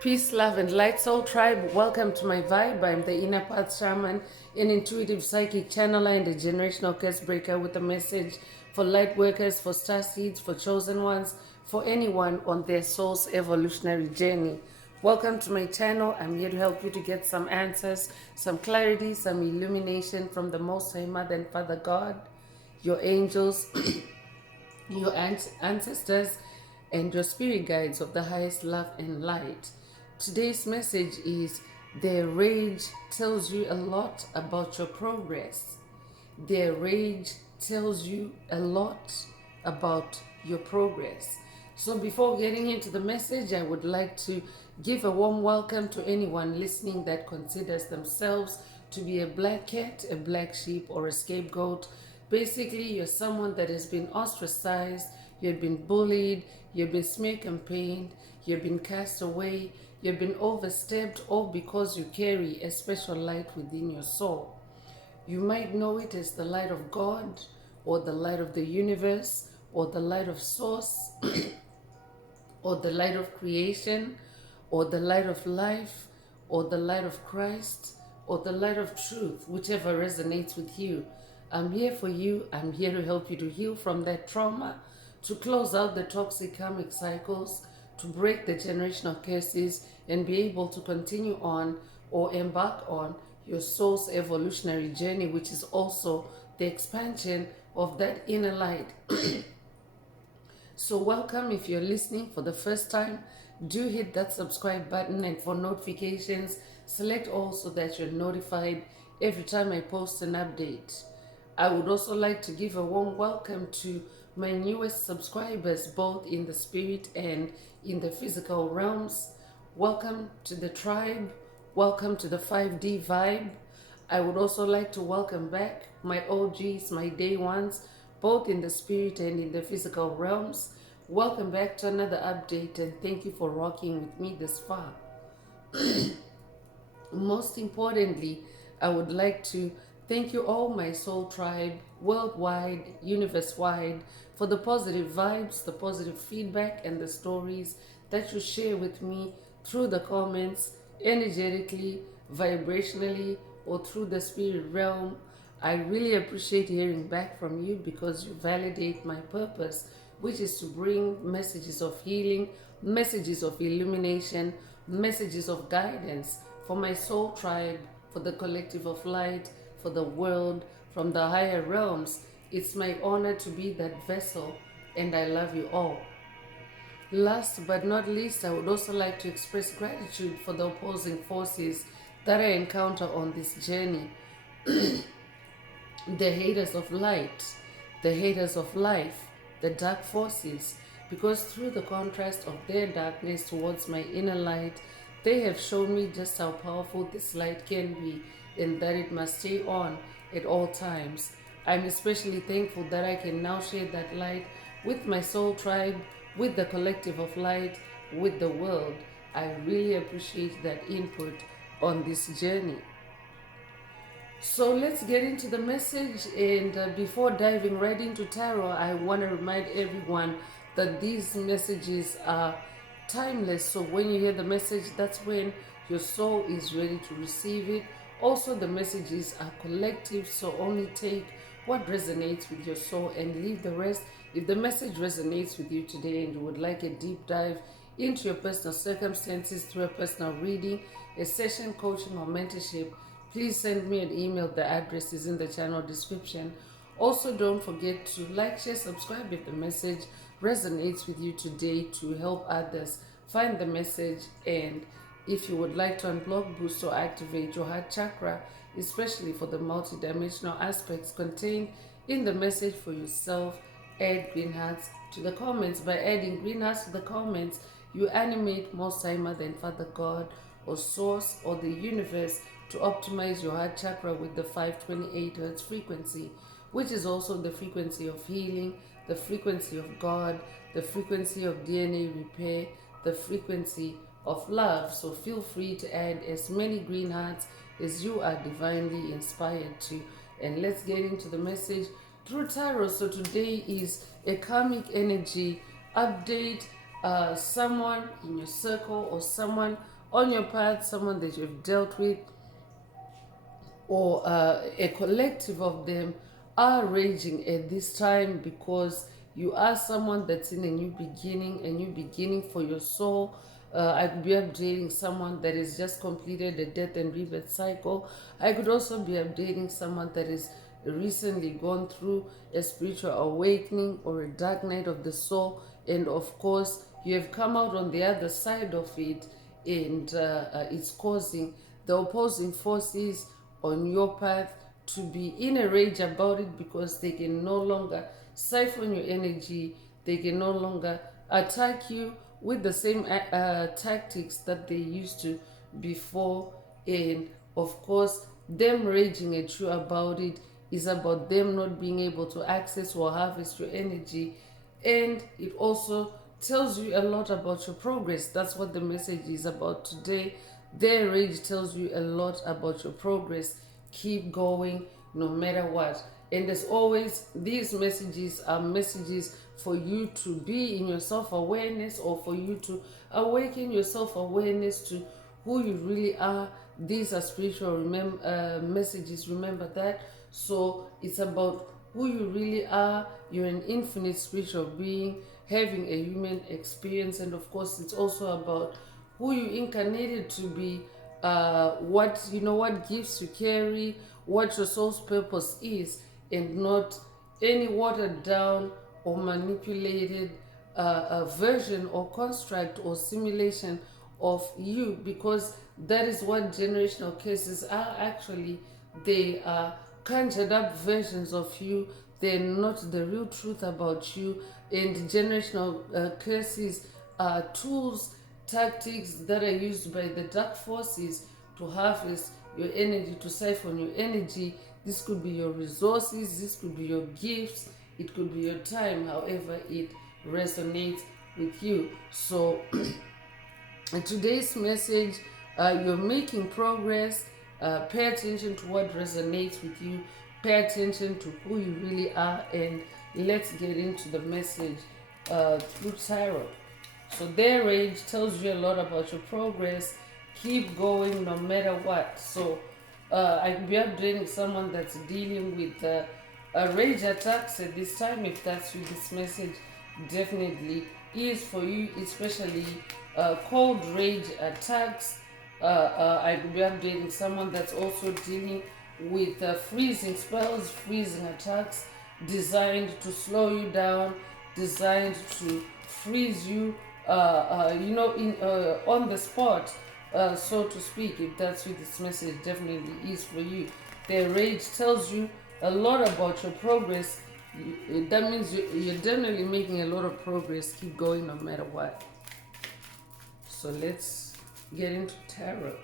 Peace, love, and light, soul tribe. Welcome to my vibe. I'm the inner path shaman, an intuitive psychic channeler, and a generational curse breaker with a message for light workers, for star seeds, for chosen ones, for anyone on their soul's evolutionary journey. Welcome to my channel. I'm here to help you to get some answers, some clarity, some illumination from the Most High Mother and Father God, your angels, your ancestors, and your spirit guides of the highest love and light. Today's message is: their rage tells you a lot about your progress. Their rage tells you a lot about your progress. So before getting into the message, I would like to give a warm welcome to anyone listening that considers themselves to be a black cat, a black sheep, or a scapegoat. Basically, you're someone that has been ostracized, you've been bullied, you've been smear campaigned, you've been cast away, you've been overstepped, all because you carry a special light within your soul. You might know it as the light of God, or the light of the universe, or the light of source, or the light of creation, or the light of life, or the light of Christ, or the light of truth, whichever resonates with you. I'm here for you. I'm here to help you to heal from that trauma, to close out the toxic karmic cycles, to break the generational curses, and be able to continue on or embark on your soul's evolutionary journey, which is also the expansion of that inner light. So welcome. If you're listening for the first time, do hit that subscribe button, and for notifications, select all so that you're notified every time I post an update. I would also like to give a warm welcome to my newest subscribers, both in the spirit and in the physical realms. Welcome to the tribe. Welcome to the 5D vibe. I would also like to welcome back my OGs, my day ones, both in the spirit and in the physical realms. Welcome back to another update, and thank you for rocking with me this far. Most importantly, I would like to thank you all, my soul tribe, worldwide, universe-wide, for the positive vibes, the positive feedback, and the stories that you share with me through the comments, energetically, vibrationally, or through the spirit realm. I really appreciate hearing back from you because you validate my purpose, which is to bring messages of healing, messages of illumination, messages of guidance for my soul tribe, for the collective of light, for the world, from the higher realms. It's my honor to be that vessel, and I love you all. Last but not least, I would also like to express gratitude for the opposing forces that I encounter on this journey. The haters of light, the haters of life, the dark forces, because through the contrast of their darkness towards my inner light, they have shown me just how powerful this light can be, and that it must stay on at all times. I'm especially thankful that I can now share that light with my soul tribe, with the collective of light, with the world. I really appreciate that input on this journey. So let's get into the message, and before diving right into tarot, I want to remind everyone that these messages are timeless. So when you hear the message, that's when your soul is ready to receive it. Also, the messages are collective, so only take what resonates with your soul and leave the rest. If the message resonates with you today and you would like a deep dive into your personal circumstances through a personal reading, a session, coaching, or mentorship, please send me an email. The address is in the channel description. Also, don't forget to like, share, subscribe if the message resonates with you today, to help others find the message. And if you would like to unblock, boost, or activate your heart chakra, especially for the multidimensional aspects contained in the message for yourself, add green hearts to the comments. By adding green hearts to the comments, you animate Most High Mother and Father God, or Source, or the universe to optimize your heart chakra with the 528 Hz frequency, which is also the frequency of healing, the frequency of God, the frequency of DNA repair, the frequency of love. So feel free to add as many green hearts as you are divinely inspired to. And let's get into the message through tarot. So today is a karmic energy update. someone in your circle or someone on your path, someone that you've dealt with, or a collective of them are raging at this time, because you are someone that's in a new beginning for your soul. I could be updating someone that has just completed a death and rebirth cycle. I could also be updating someone that is recently gone through a spiritual awakening or a dark night of the soul, and of course you have come out on the other side of it, and it's causing the opposing forces on your path to be in a rage about it, because they can no longer siphon your energy, they can no longer attack you with the same tactics that they used to before. And of course, them raging at you about it is about them not being able to access or harvest your energy. And it also tells you a lot about your progress. That's what the message is about today. Their rage tells you a lot about your progress. Keep going no matter what. And as always, these messages are messages for you to be in your self-awareness, or for you to awaken your self-awareness to who you really are. These are spiritual messages, remember that. So it's about who you really are. You're an infinite spiritual being having a human experience, and of course it's also about who you incarnated to be, what gifts you carry, what your soul's purpose is, and not any watered down or manipulated version or construct or simulation of you, because that is what generational curses are actually. They are conjured up versions of you, they're not the real truth about you. And generational curses are tools, tactics that are used by the dark forces to harvest your energy, to siphon your energy. This could be your resources, this could be your gifts, it could be your time, however it resonates with you. So in today's message, you're making progress. Pay attention to what resonates with you, pay attention to who you really are, and let's get into the message through tarot. So their rage tells you a lot about your progress. Keep going no matter what. So I could be updating someone that's dealing with rage attacks at this time. If that's you, this message definitely is for you, especially cold rage attacks. I could be updating someone that's also dealing with freezing spells, freezing attacks, designed to slow you down, designed to freeze you, on the spot, so to speak. If that's what this message definitely is for you. Their rage tells you a lot about your progress. That means you're definitely making a lot of progress. Keep going no matter what. So let's get into tarot.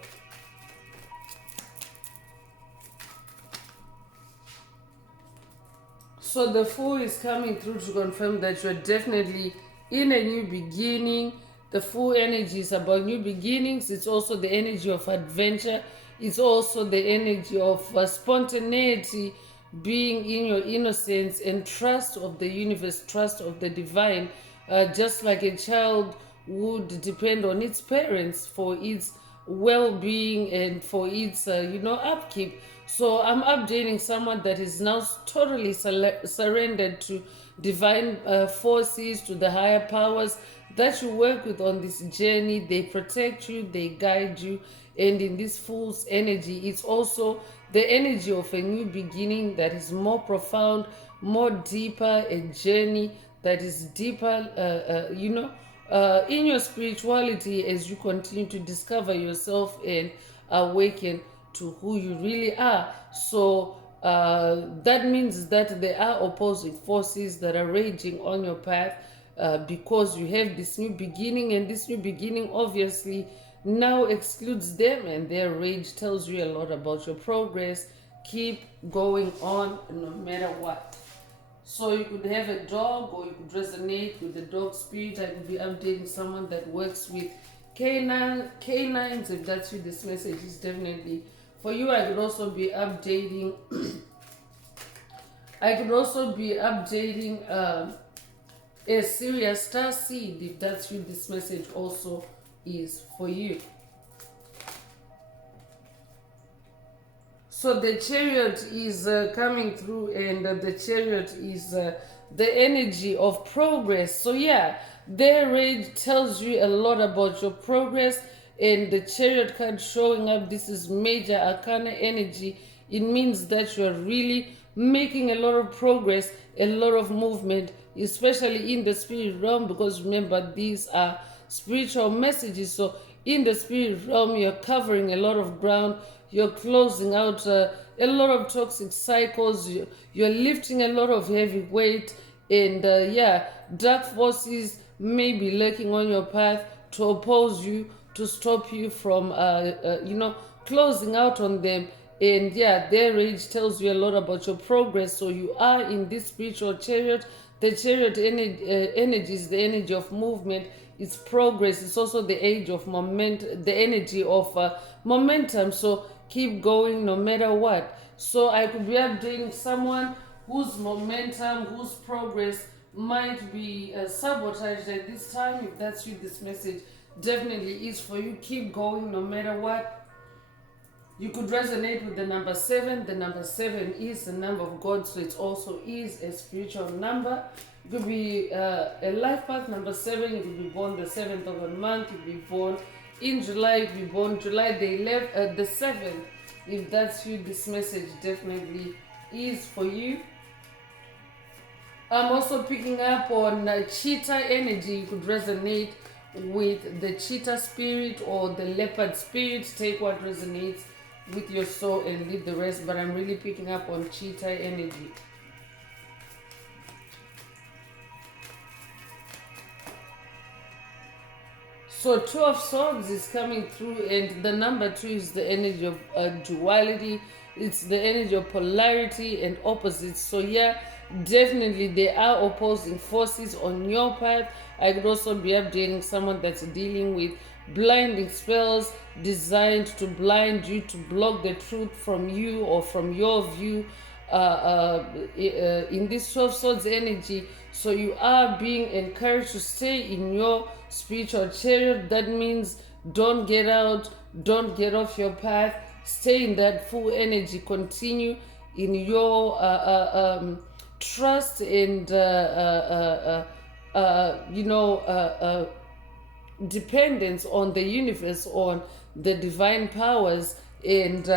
So the Fool is coming through to confirm that you're definitely in a new beginning. The Fool energy is about new beginnings. It's also the energy of adventure. It's also the energy of spontaneity, being in your innocence and trust of the universe, trust of the divine. Just like a child would depend on its parents for its well-being and for its upkeep. So I'm updating someone that is now totally surrendered to divine forces, to the higher powers that you work with on this journey. They protect you, they guide you, and in this Fool's energy, it's also the energy of a new beginning that is more profound, more deeper, a journey that is deeper, in your spirituality, as you continue to discover yourself and awaken to who you really are. So that means that there are opposing forces that are raging on your path, because you have this new beginning, and this new beginning obviously now excludes them, and their rage tells you a lot about your progress. Keep going on no matter what. So you could have a dog, or you could resonate with the dog spirit. I could be updating someone that works with canines. If that's you, this message is definitely for you. I could also be updating a serious star seed. If that's you, this message also is for you. So the Chariot is coming through, and the Chariot is the energy of progress. So yeah, their rage tells you a lot about your progress, and the Chariot card showing up, this is major arcana energy. It means that you're really making a lot of progress, a lot of movement, especially in the spirit realm, because remember, these are spiritual messages. So in the spirit realm, you're covering a lot of ground. You're closing out a lot of toxic cycles. You're lifting a lot of heavy weight. And yeah, dark forces may be lurking on your path to oppose you, to stop you from, closing out on them. And yeah, their rage tells you a lot about your progress. So you are in this spiritual chariot. The chariot energy is the energy of movement. It's progress. It's also the age of the energy of momentum. So keep going no matter what. So I could be updating someone whose momentum, whose progress might be sabotaged at this time. If that's you, this message definitely is for you. Keep going no matter what. You could resonate with the number 7. The number 7 is the number of God, so it also is a spiritual number. It could be a life path number 7. You could be born the 7th of a month. You could be born in July. You could be born July the 7th. If that's you, this message definitely is for you. I'm also picking up on cheetah energy. You could resonate with the cheetah spirit or the leopard spirit. Take what resonates with your soul and leave the rest, but I'm really picking up on cheetah energy. So 2 of Swords is coming through, and the number 2 is the energy of duality. It's the energy of polarity and opposites. So yeah, definitely there are opposing forces on your path. I could also be updating someone that's dealing with blinding spells designed to blind you, to block the truth from you or from your view in this 12 swords energy. So you are being encouraged to stay in your spiritual chariot. That means don't get out, don't get off your path, stay in that full energy, continue in your trust and dependence on the universe, on the divine powers. And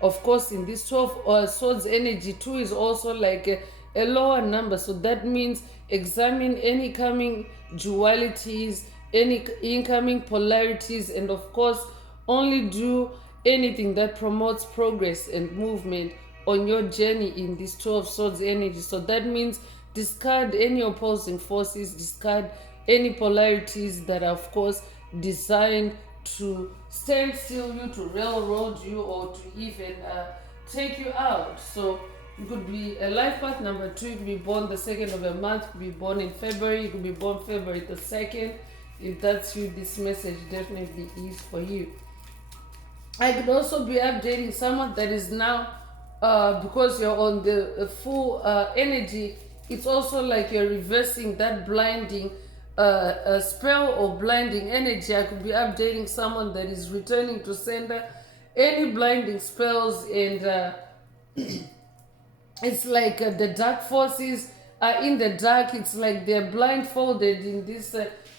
of course, in this 12 swords energy, 2 is also like a lower number. So that means examine any coming dualities, any incoming polarities, and of course, only do anything that promotes progress and movement on your journey in this 12 swords energy. So that means discard any opposing forces, discard any polarities that are of course designed to stand still you, to railroad you, or to even take you out. So you could be a life path number 2. You could be born the 2nd of a month. You could be born in February. You could be born February the 2nd. If that's you, this message definitely is for you. I could also be updating someone that is now, because you're on the full energy, it's also like you're reversing that blinding spell or blinding energy. I could be updating someone that is returning to sender any blinding spells, and it's like the dark forces are in the dark. It's like they're blindfolded in this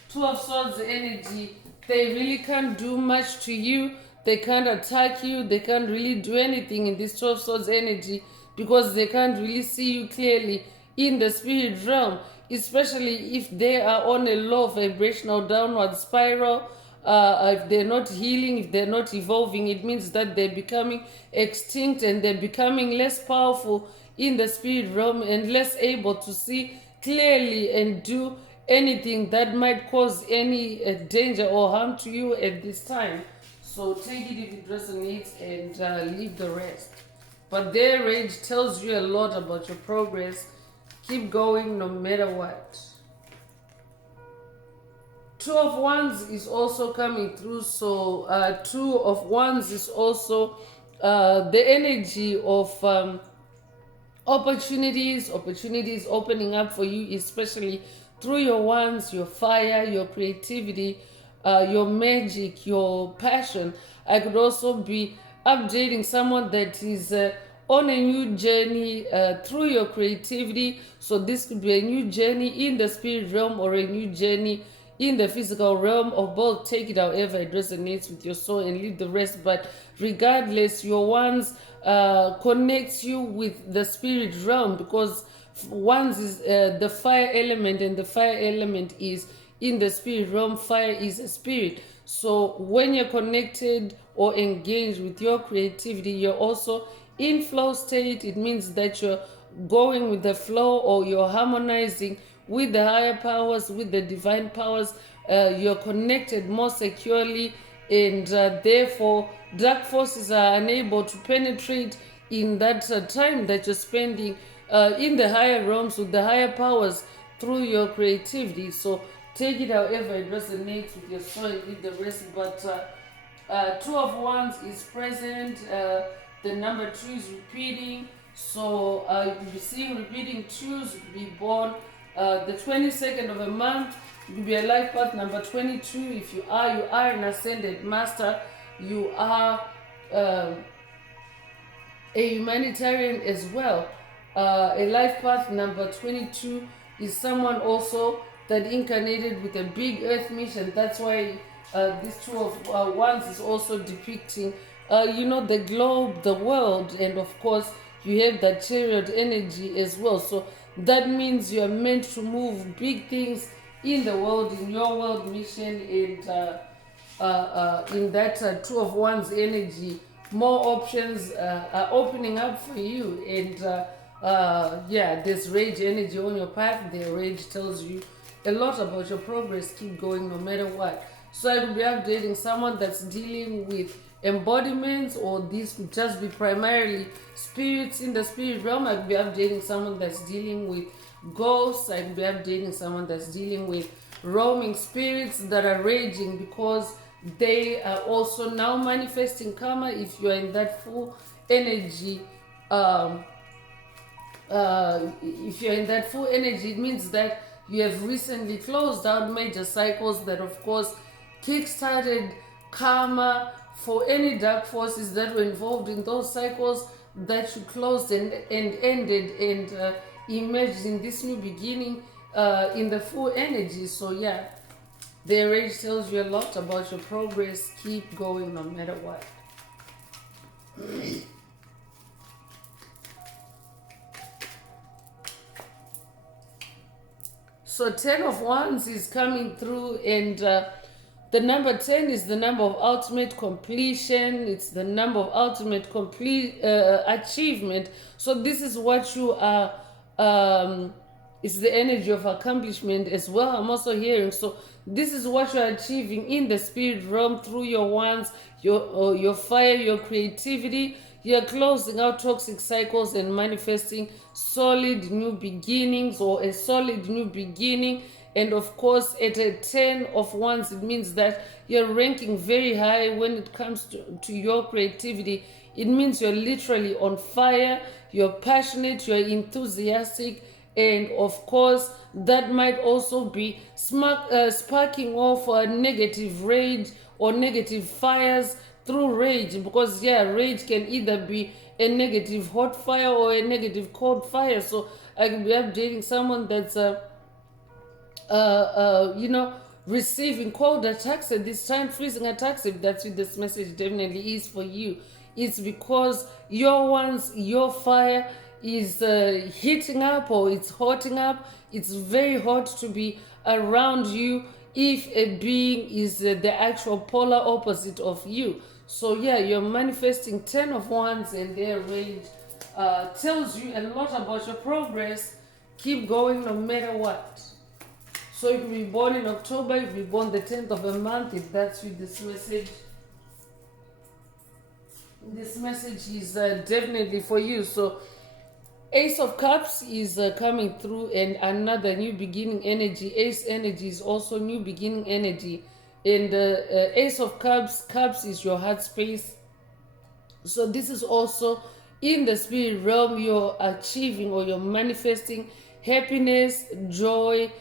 2 of swords energy. They really can't do much to you. They can't attack you. They can't really do anything in this 12 swords energy because they can't really see you clearly in the spirit realm, especially if they are on a low vibrational downward spiral. If they're not healing, if they're not evolving, it means that they're becoming extinct and they're becoming less powerful in the spirit realm and less able to see clearly and do anything that might cause any danger or harm to you at this time. So take it if it resonates and leave the rest. But their rage tells you a lot about your progress. Keep going no matter what. 2 of Wands is also coming through. So 2 of Wands is also the energy of opportunities opening up for you, especially through your wands, your fire, your creativity, your magic, your passion. I could also be updating someone that is on a new journey through your creativity. So this could be a new journey in the spirit realm or a new journey in the physical realm, or both. Take it however it resonates with your soul and leave the rest. But regardless, your ones connects you with the spirit realm, because ones is the fire element, and the fire element is in the spirit realm. Fire is a spirit. So when you're connected or engaged with your creativity, you're also in flow state. It means that you're going with the flow, or you're harmonizing with the higher powers, with the divine powers. You're connected more securely, and therefore dark forces are unable to penetrate in that time that you're spending in the higher realms with the higher powers through your creativity. So take it however it resonates with your soul and leave the rest. But Two of Wands is present. The number 2 is repeating. So you could be seeing repeating 2s. You could be born the 22nd of a month. You could be a life path number 22. If you are an ascended master. You are a humanitarian as well. A life path number 22 is someone also that incarnated with a big earth mission. That's why this Two of Wands is also depicting, the globe, the world, and of course you have that chariot energy as well. So that means you are meant to move big things in the world, in your world mission, and in that Two of Wands energy, more options are opening up for you. And there's rage energy on your path. The rage tells you a lot about your progress. Keep going no matter what. So I could be updating someone that's dealing with embodiments, or this could just be primarily spirits in the spirit realm. I could be updating someone that's dealing with ghosts. I could be updating someone that's dealing with roaming spirits that are raging, because they are also now manifesting karma. If you are in that full energy, if you're in that full energy, it means that you have recently closed out major cycles that of course kick-started karma for any dark forces that were involved in those cycles that you closed and ended, and emerged in this new beginning in the full energy. So yeah, the rage tells you a lot about your progress. Keep going no matter what. So 10 of Wands is coming through, and the number 10 is the number of ultimate completion. It's the number of ultimate achievement. So this is what you are, it's the energy of accomplishment as well. I'm also hearing. So this is what you're achieving in the spirit realm through your wands, your fire, your creativity. You're closing out toxic cycles and manifesting solid new beginnings, or a solid new beginning. And of course, at a 10 of Wands, it means that you're ranking very high when it comes to your creativity. It means you're literally on fire, you're passionate, you're enthusiastic, and of course, that might also be sparking off negative rage or negative fires through rage, because rage can either be a negative hot fire or a negative cold fire. So I could be updating someone that's receiving cold attacks at this time, freezing attacks. If that's what this message definitely is for you, it's because your fire is heating up, or it's hotting up. It's very hot to be around you if a being is the actual polar opposite of you. So you're manifesting 10 of Wands, and their rage tells you a lot about your progress. Keep going no matter what. So you could be born in October, you could be born the 10th of a month, if that's with this message. This message is definitely for you. So Ace of Cups is coming through, and another new beginning energy. Ace energy is also new beginning energy. And Ace of Cups is your heart space. So this is also in the spirit realm, you're achieving or you're manifesting happiness, joy,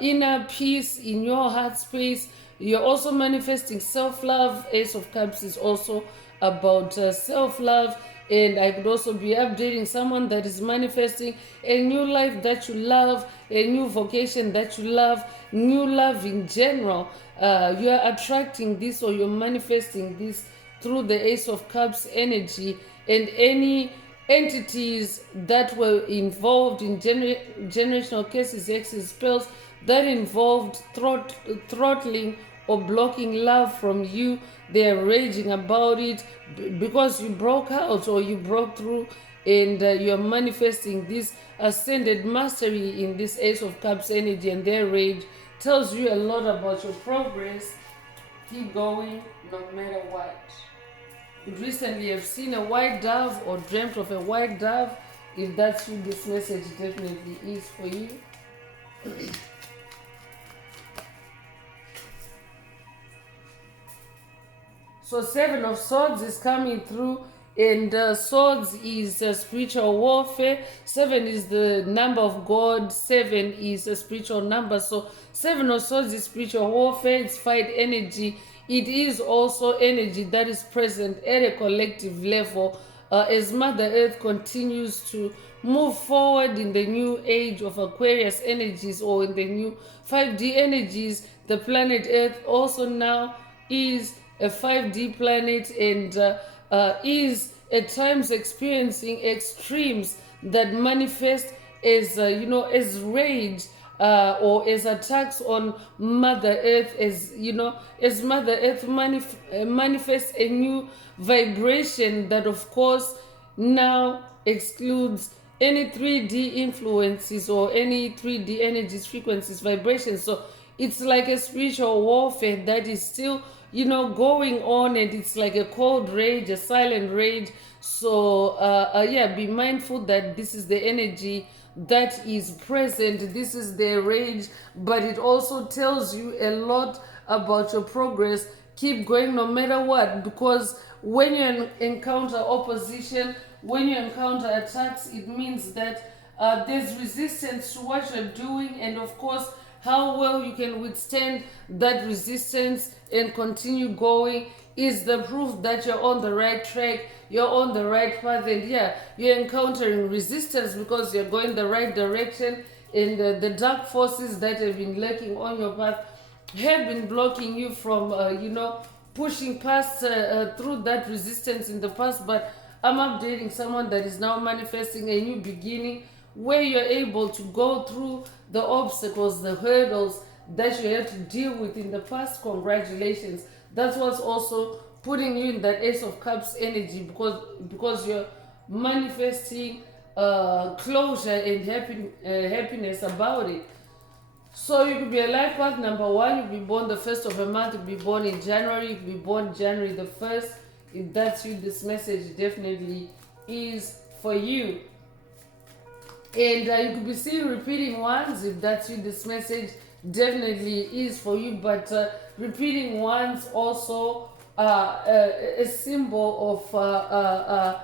inner peace in your heart space. You're also manifesting self-love. Ace of Cups is also about self-love. And I could also be updating someone that is manifesting a new life that you love, a new vocation that you love, new love in general. You are attracting this or you're manifesting this through the Ace of Cups energy, and any entities that were involved in generational cases, hexes, spells that involved throttling or blocking love from you. They're raging about it because you broke out or you broke through, and you're manifesting this ascended mastery in this Ace of Cups energy, and their rage tells you a lot about your progress. Keep going no matter what. Recently have seen a white dove or dreamt of a white dove. If that's you, this message definitely is for you. So 7 of Swords is coming through, and swords is spiritual warfare. 7 is the number of God. 7 is a spiritual number. So 7 of Swords is spiritual warfare. It's fight energy. It is also energy that is present at a collective level as Mother Earth continues to move forward in the new age of Aquarius energies, or in the new 5D energies. The planet Earth also now is a 5D planet, and is at times experiencing extremes that manifest as as rage, or as attacks on Mother Earth, as Mother Earth manifests a new vibration that of course now excludes any 3D influences or any 3D energies, frequencies, vibrations. So it's like a spiritual warfare that is still going on, and it's like a cold rage, a silent rage. So be mindful that this is the energy that is present. This is the rage, but it also tells you a lot about your progress. Keep going no matter what, because when you encounter opposition, when you encounter attacks, it means that there's resistance to what you're doing, and of course how well you can withstand that resistance and continue going is the proof that you're on the right track, you're on the right path. And you're encountering resistance because you're going the right direction, and the dark forces that have been lurking on your path have been blocking you from pushing past through that resistance in the past. But I'm updating someone that is now manifesting a new beginning, where you're able to go through the obstacles, the hurdles that you had to deal with in the past. Congratulations. That's what's also putting you in that Ace of Cups energy, because you're manifesting closure and happiness about it. So you could be a life path number 1. You could be born the 1st of a month. You could be born in January. You could be born January the 1st. If that's you, this message definitely is for you. And you could be seeing repeating ones. If that's you, this message definitely is for you. But repeating ones also a symbol of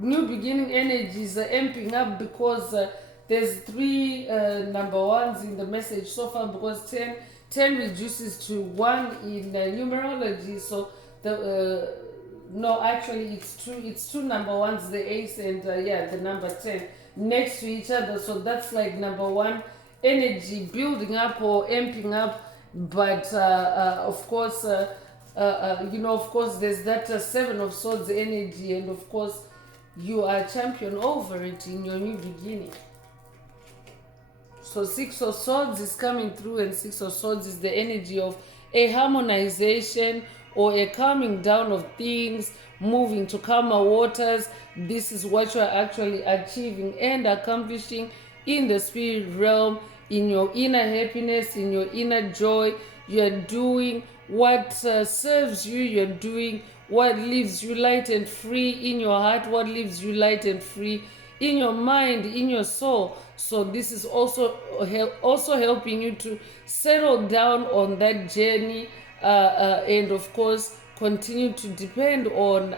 new beginning energies amping up, because there's 3 number 1s in the message so far, because 10 reduces to 1 in numerology. So no, actually it's two number 1s, the ace and the number 10 next to each other. So that's like number 1 energy building up or amping up. But of course there's that 7 of Swords energy, and of course you are champion over it in your new beginning. So 6 of Swords is coming through, and 6 of Swords is the energy of a harmonization or a calming down of things, moving to calmer waters. This is what you are actually achieving and accomplishing in the spirit realm, in your inner happiness, in your inner joy. You're doing what serves you. You're doing what leaves you light and free in your heart, what leaves you light and free in your mind, in your soul. So this is also helping you to settle down on that journey, and of course continue to depend on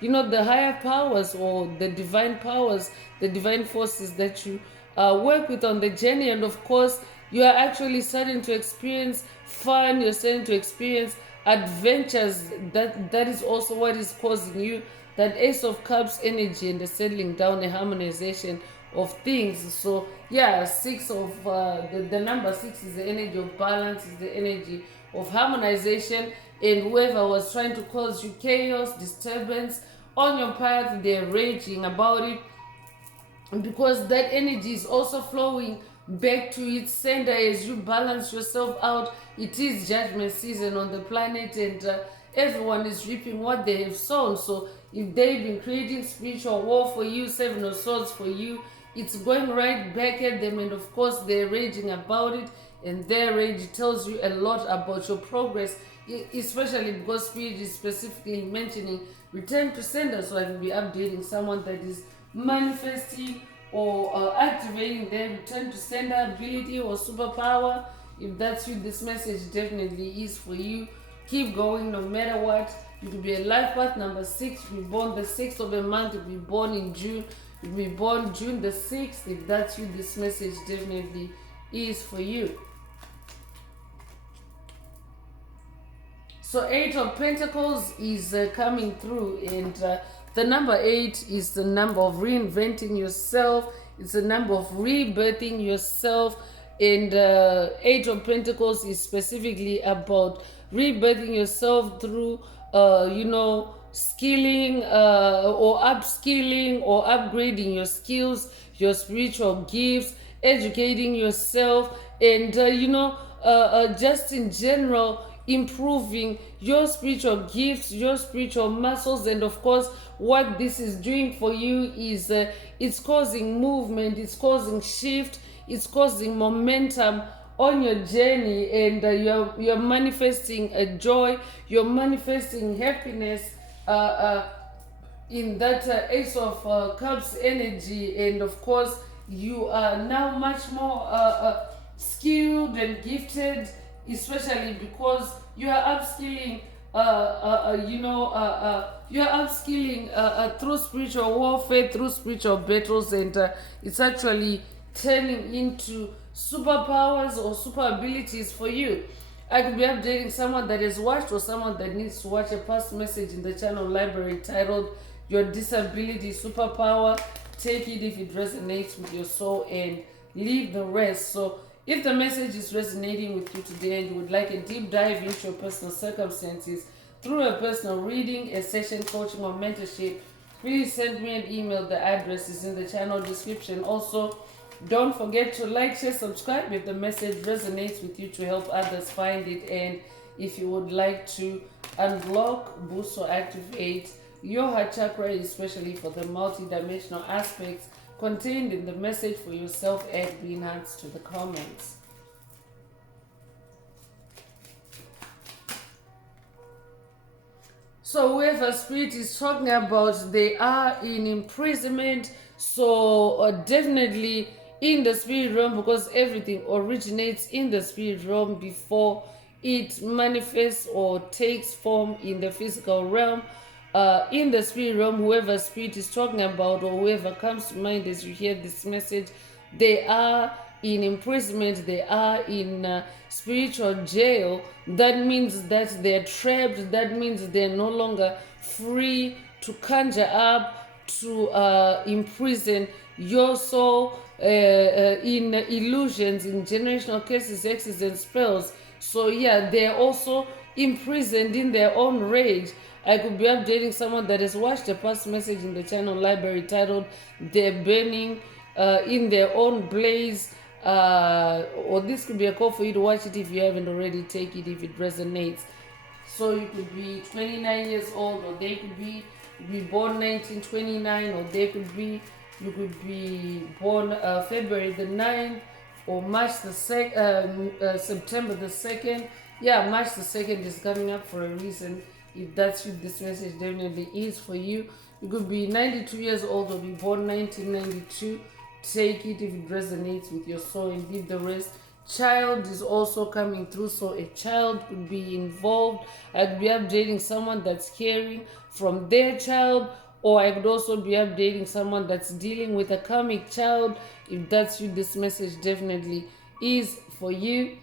the higher powers or the divine powers, the divine forces that you work with on the journey. And of course, you are actually starting to experience fun, you're starting to experience adventures. That is also what is causing you that Ace of Cups energy and the settling down, a harmonization of things. So yeah, the number 6 is the energy of balance, is the energy of harmonization. And whoever was trying to cause you chaos, disturbance on your path, they're raging about it, because that energy is also flowing back to its sender as you balance yourself out. It is judgment season on the planet, and everyone is reaping what they have sown. So if they've been creating spiritual war for you, 7 of Swords for you, it's going right back at them. And of course, they're raging about it, and their rage tells you a lot about your progress, especially because Spirit is specifically mentioning return to sender. So I will be updating someone that is manifesting or activating their return to sender ability or superpower. If that's you, this message definitely is for you. Keep going no matter what. You could be a life path number 6, you be born the 6th of a month, you be born in June, you be born June the 6th. If that's you, this message definitely is for you. So 8 of Pentacles is coming through, and the number 8 is the number of reinventing yourself. It's the number of rebirthing yourself. And 8 of Pentacles is specifically about rebirthing yourself through, skilling or upskilling or upgrading your skills, your spiritual gifts, educating yourself, and, just in general, improving your spiritual gifts, your spiritual muscles. And of course, what this is doing for you is it's causing movement, it's causing shift, it's causing momentum on your journey, and you're manifesting a joy, you're manifesting happiness in that Ace of Cups energy. And of course, you are now much more skilled and gifted, especially because you are upskilling, you are upskilling through spiritual warfare, through spiritual battles, and it's actually turning into superpowers or super abilities for you. I could be updating someone that has watched or someone that needs to watch a past message in the channel library titled Your Disability Superpower. Take it if it resonates with your soul and leave the rest. So if the message is resonating with you today and you would like a deep dive into your personal circumstances through a personal reading, a session, coaching, or mentorship, please send me an email. The address is in the channel description. Also, don't forget to like, share, subscribe if the message resonates with you to help others find it. And if you would like to unblock, boost, or activate your heart chakra, especially for the multi-dimensional aspects contained in the message for yourself, add green hearts to the comments. So whoever Spirit is talking about, they are in imprisonment. So definitely in the spirit realm, because everything originates in the spirit realm before it manifests or takes form in the physical realm. In the spirit realm, whoever Spirit is talking about or whoever comes to mind as you hear this message, they are in imprisonment, they are in spiritual jail. That means that they're trapped, that means they're no longer free to conjure up, to imprison your soul in illusions, in generational curses, hexes, and spells. So yeah, they're also imprisoned in their own rage. I could be updating someone that has watched a past message in the channel library titled They're Burning in Their Own Blaze. Or this could be a call for you to watch it if you haven't already. Take it if it resonates. So you could be 29 years old, or they could be born 1929, or they could be, you could be born February the 9th or March the 2nd, September the 2nd. Yeah, March the 2nd is coming up for a reason. If that's you, this message definitely is for you. You could be 92 years old or be born 1992. Take it if it resonates with your soul and leave the rest. child is also coming through, so a child could be involved. I could be updating someone that's caring from their child, or I could also be updating someone that's dealing with a karmic child. If that's you, this message definitely is for you.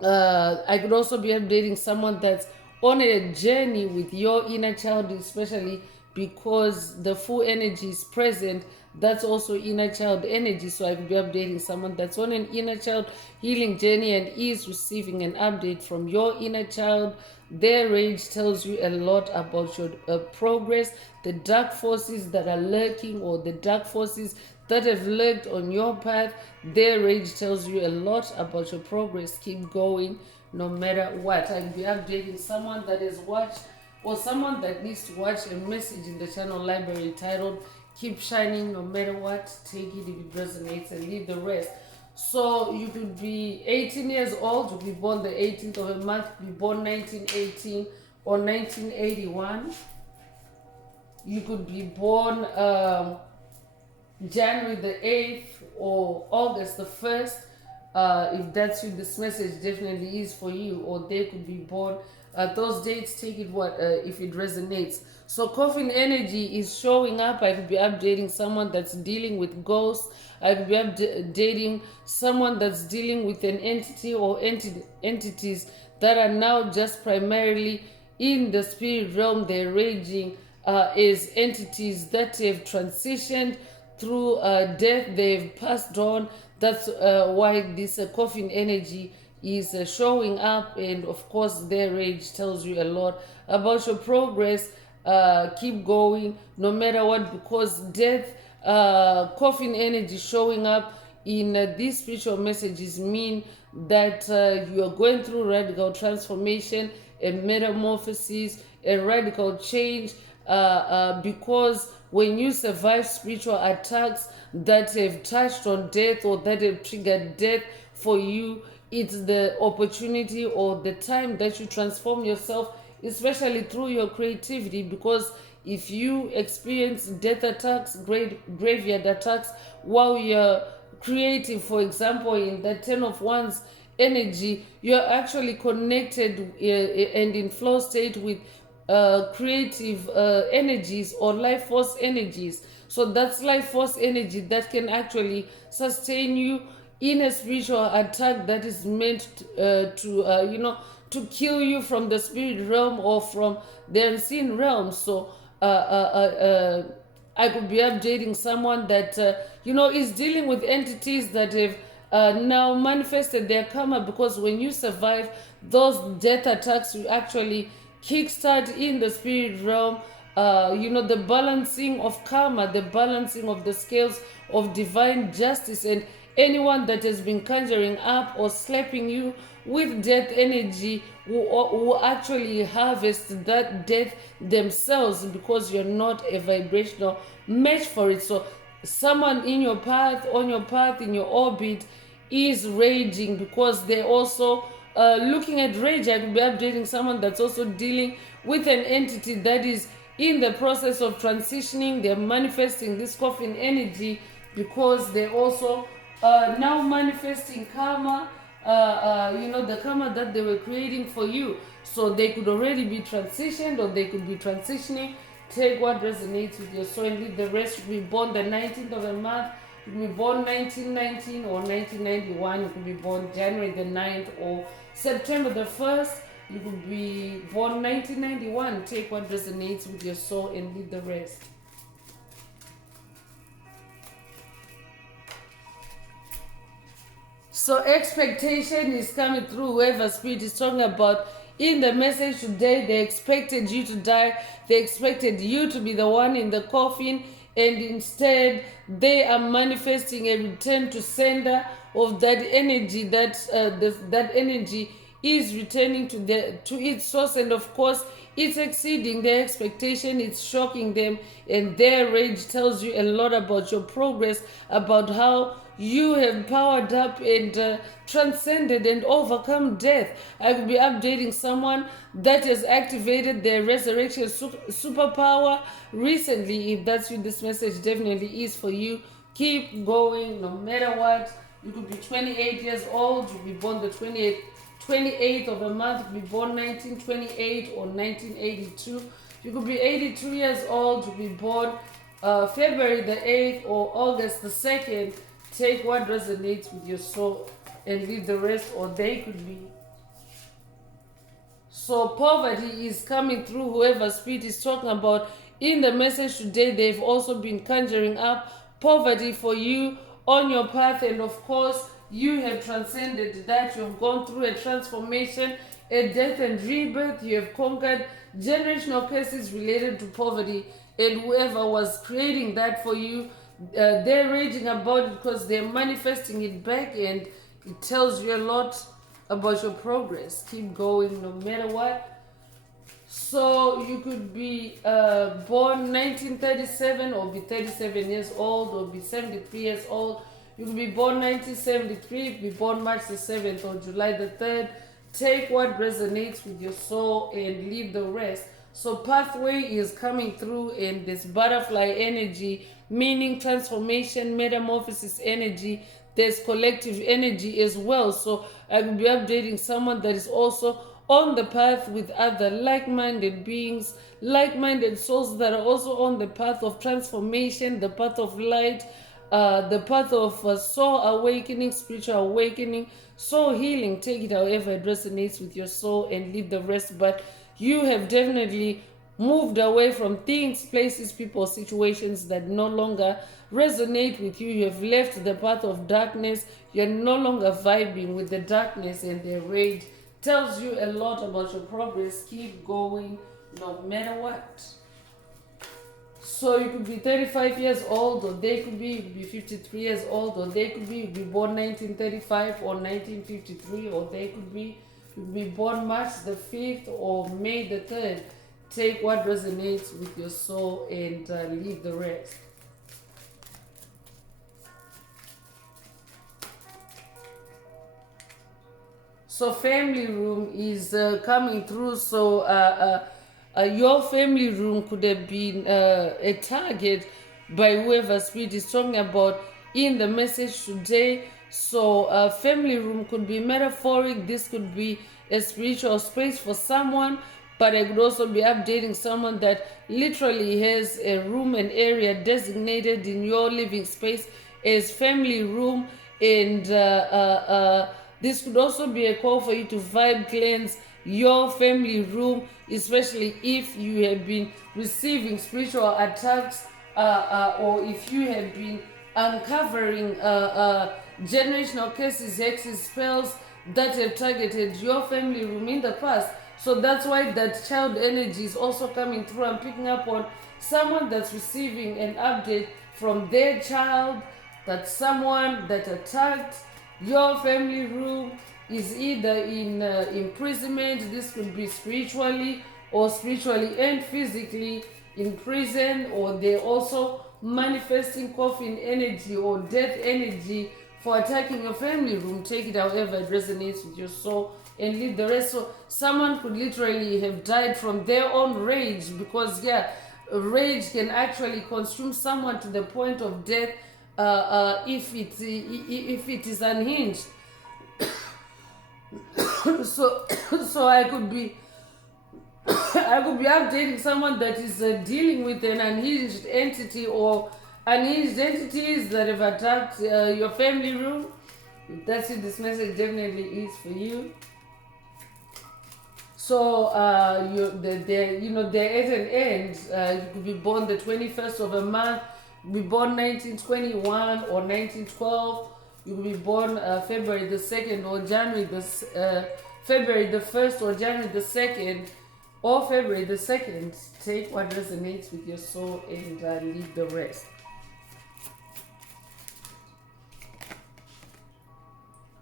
I could also be updating someone that's on a journey with your inner child, especially because the full energy is present. That's also inner child energy. So I could be updating someone that's on an inner child healing journey and is receiving an update from your inner child. Their rage tells you a lot about your progress. The dark forces that are lurking, or the dark forces that have lurked on your path, their rage tells you a lot about your progress. Keep going no matter what. I'll be updating someone that has watched, or someone that needs to watch a message in the channel library titled Keep Shining No Matter What. Take it if it resonates and leave the rest. So you could be 18 years old, you could be born the 18th of a month, you could be born 1918 or 1981. You could be born January the 8th or August the 1st. If that's you, this message definitely is for you. Or they could be born those dates, take it if it resonates. So coffin energy is showing up. I could be updating someone that's dealing with ghosts. I could be updating someone that's dealing with an entity or entities that are now just primarily in the spirit realm. They're raging as entities that have transitioned through death. They've passed on. That's why this coffin energy is showing up, and of course their rage tells you a lot about your progress. Keep going no matter what, because death, coffin energy showing up in these spiritual messages mean that you are going through radical transformation, a metamorphosis, a radical change, because when you survive spiritual attacks that have touched on death or that have triggered death for you, it's the opportunity or the time that you transform yourself, especially through your creativity. Because if you experience death attacks, graveyard attacks, while you're creative, for example, in the 10 of Wands energy, you're actually connected and in flow state with creative energies or life force energies. So that's life force energy that can actually sustain you in a spiritual attack that is meant to kill you from the spirit realm or from the unseen realm. So I could be updating someone that is dealing with entities that have now manifested their karma, because when you survive those death attacks, you actually kickstart in the spirit realm the balancing of karma, the balancing of the scales of divine justice. And anyone that has been conjuring up or slapping you with death energy will actually harvest that death themselves, because you're not a vibrational match for it. So someone in your path, on your path, in your orbit is raging, because they're also looking at rage. I could be updating someone that's also dealing with an entity that is in the process of transitioning. They're manifesting this coffin energy because they're also now manifesting karma, the karma that they were creating for you. So they could already be transitioned, or they could be transitioning. Take what resonates with your soul and leave the rest. You could be born the 19th of a month. You could be born 1919 or 1991. You could be born January the 9th or September the 1st. You could be born 1991. Take what resonates with your soul and leave the rest. So expectation is coming through whoever spirit is talking about in the message today. They expected you to die. They expected you to be the one in the coffin, and instead they are manifesting a return to sender of that energy. That energy is returning to its source, and of course it's exceeding their expectation. It's shocking them, and their rage tells you a lot about your progress, about how you have powered up and transcended and overcome death. I could be updating someone that has activated their resurrection superpower recently. If that's you, this message definitely is for you. Keep going no matter what. You could be 28 years old, you'll be born the 28th of a month, you could be born 1928 or 1982. You could be 82 years old, you'll be born February the 8th or August the 2nd. Take what resonates with your soul and leave the rest, or they could be. So poverty is coming through whoever spirit is talking about. In the message today, they've also been conjuring up poverty for you on your path, and of course, you have transcended that. You've gone through a transformation, a death and rebirth. You have conquered generational curses related to poverty, and whoever was creating that for you, they're raging about it because they're manifesting it back, and it tells you a lot about your progress. Keep going no matter what. So you could be born 1937 or be 37 years old or be 73 years old. You could be born 1973, be born March the 7th or July the 3rd. Take what resonates with your soul and leave the rest. So pathway is coming through in this butterfly energy, meaning transformation, metamorphosis energy. There's collective energy as well. So I will be updating someone that is also on the path with other like-minded beings, like-minded souls that are also on the path of transformation, the path of light, the path of soul awakening, spiritual awakening, soul healing. Take it however it resonates with your soul and leave the rest. But you have definitely moved away from things, places, people, situations that no longer resonate with you. You have left the path of darkness. You're no longer vibing with the darkness and the rage. Tells you a lot about your progress. Keep going no matter what. So you could be 35 years old, or they could be, you could be 53 years old, or they could be born 1935 or 1953, or they could be, you could be born March the 5th or May the 3rd. Take what resonates with your soul and leave the rest. So family room is coming through. So your family room could have been a target by whoever spirit is talking about in the message today. So family room could be metaphoric. This could be a spiritual space for someone, but I could also be updating someone that literally has a room, an area designated in your living space as family room. And this could also be a call for you to vibe cleanse your family room, especially if you have been receiving spiritual attacks or if you have been uncovering generational curses, hexes, spells that have targeted your family room in the past. So that's why that child energy is also coming through. I'm picking up on someone that's receiving an update from their child, that someone that attacked your family room is either in imprisonment. This could be spiritually and physically in prison, or they're also manifesting coffin energy or death energy for attacking your family room. Take it however it resonates with your soul and leave the rest. So someone could literally have died from their own rage, because rage can actually consume someone to the point of death if it is unhinged. so I could be updating someone that is dealing with an unhinged entity or unhinged entities that have attacked your family room. If that's it, this message definitely is for you. So they're at an end. You could be born the 21st of a month, be born 1921 or 1912. You could be born February the 2nd or January February the 1st or January the 2nd or February the 2nd. Take what resonates with your soul and leave the rest.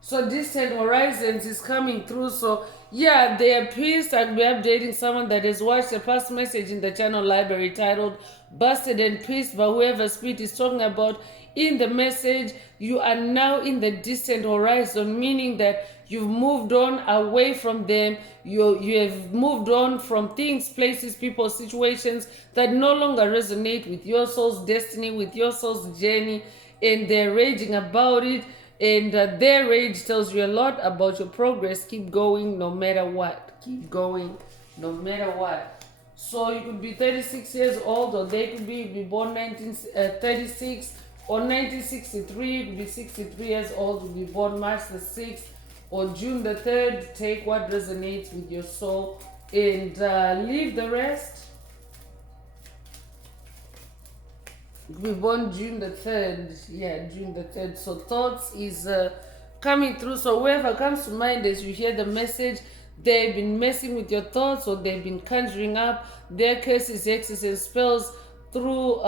So distant horizons is coming through. So yeah, they are pissed. I'll be updating someone that has watched a past message in the channel library titled Busted and Pissed by whoever spirit is talking about in the message. You are now in the distant horizon, meaning that you've moved on away from them. You have moved on from things, places, people, situations that no longer resonate with your soul's destiny, with your soul's journey, and they're raging about it. And their rage tells you a lot about your progress. Keep going no matter what. Keep going no matter what. So you could be 36 years old, or they could be born 1936 or 1963. You could be 63 years old, you could be born March the 6th or June the 3rd. Take what resonates with your soul and leave the rest. You could be born June the 3rd. Yeah, June the 3rd. So thoughts is coming through. So whoever comes to mind as you hear the message, they've been messing with your thoughts, or they've been conjuring up their curses, hexes, and spells through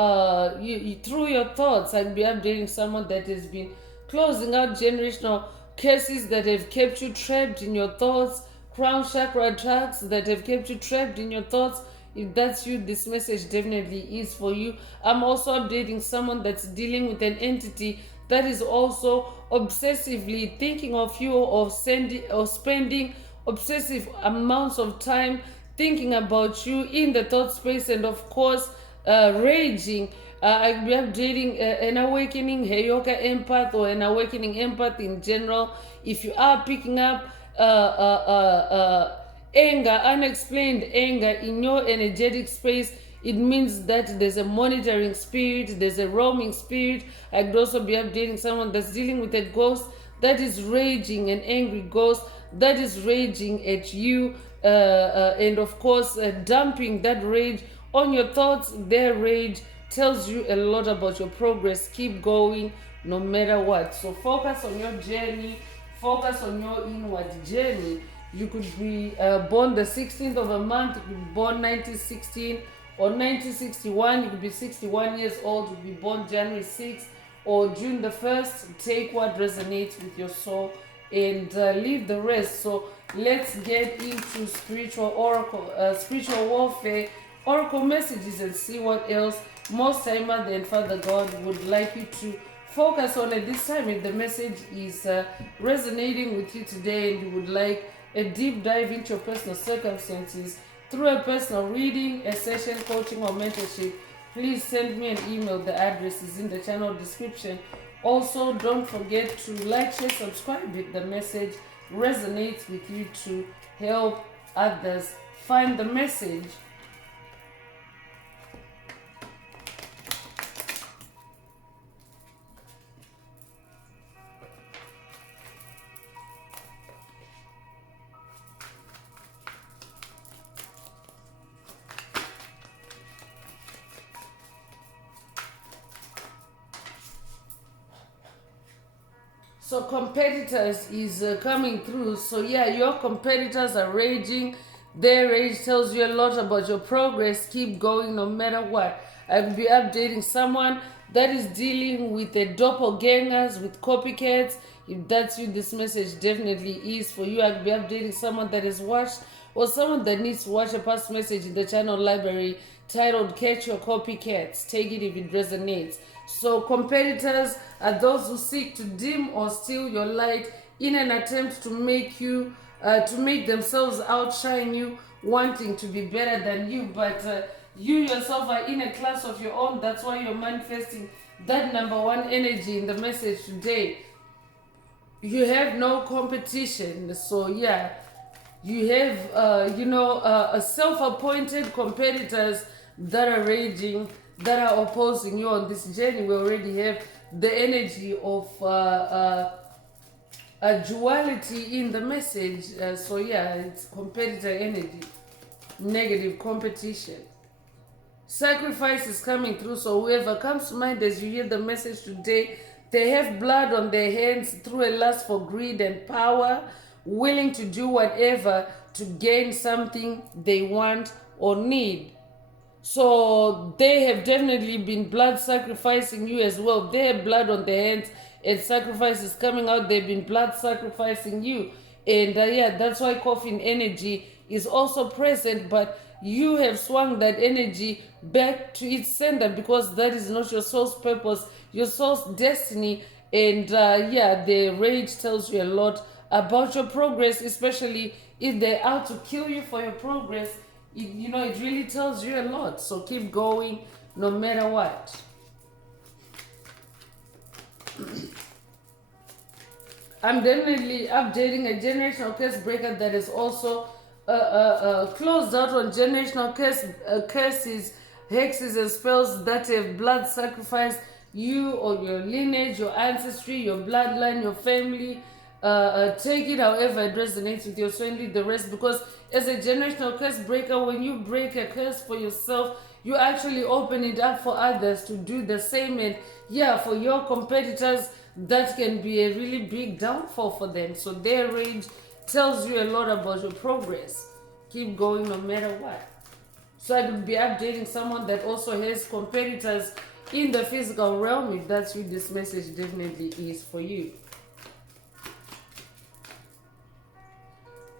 through your thoughts. I'd be updating someone that has been closing out generational curses that have kept you trapped in your thoughts, crown chakra attacks that have kept you trapped in your thoughts. If that's you, this message definitely is for you. I'm also updating someone that's dealing with an entity that is also obsessively thinking of you, or spending obsessive amounts of time thinking about you in the thought space, and of course raging. I'll be updating an awakening Heyoka empath, or an awakening empath in general. If you are picking up anger, unexplained anger in your energetic space, it means that there's a monitoring spirit, there's a roaming spirit. I could also be updating someone that's dealing with a ghost that is raging, an angry ghost that is raging at you, and of course dumping that rage on your thoughts. Their rage tells you a lot about your progress. Keep going no matter what. So focus on your journey, focus on your inward journey. You could be born the 16th of a month, you could be born 1916 or 1961, you could be 61 years old, you could be born January 6th or June the 1st. Take what resonates with your soul and leave the rest. So let's get into spiritual oracle, spiritual warfare, oracle messages, and see what else Most High Mother and Father God would like you to focus on at this time. If the message is resonating with you today and you would like a deep dive into your personal circumstances through a personal reading, a session, coaching, or mentorship, please send me an email. The address is in the channel description. Also, don't forget to like, share, subscribe if the message resonates with you, to help others find the message. So competitors is coming through. So yeah, your competitors are raging. Their rage tells you a lot about your progress. Keep going no matter what. I'll be updating someone that is dealing with the doppelgangers, with copycats. If that's you, this message definitely is for you. I'll be updating someone that has watched, or someone that needs to watch a past message in the channel library titled Catch Your Copycats. Take it if it resonates. So competitors are those who seek to dim or steal your light in an attempt to make you, to make themselves outshine you, wanting to be better than you. But you yourself are in a class of your own. That's why you're manifesting that number one energy in the message today. You have no competition. So yeah, you have, a self-appointed competitors that are raging, that are opposing you on this journey. We already have the energy of a duality in the message. So yeah, it's competitor energy, negative competition. Sacrifice is coming through. So whoever comes to mind as you hear the message today, they have blood on their hands through a lust for greed and power, willing to do whatever to gain something they want or need. So they have definitely been blood sacrificing you as well. They have blood on their hands and sacrifice is coming out. They've been blood sacrificing you. And yeah, that's why coffin energy is also present. But you have swung that energy back to its sender, because that is not your soul's purpose, your soul's destiny. And yeah, the rage tells you a lot about your progress, especially if they're out to kill you for your progress. It really tells you a lot. So keep going no matter what. I'm definitely updating a generational curse breaker that is also closed out on generational curses, hexes, and spells that have blood sacrificed you or your lineage, your ancestry, your bloodline, your family. Take it however it resonates with you, so leave the rest, because as a generational curse breaker, when you break a curse for yourself, you actually open it up for others to do the same. And yeah, for your competitors, that can be a really big downfall for them. So their rage tells you a lot about your progress. Keep going no matter what. So I could be updating someone that also has competitors in the physical realm. If that's you, this message definitely is for you.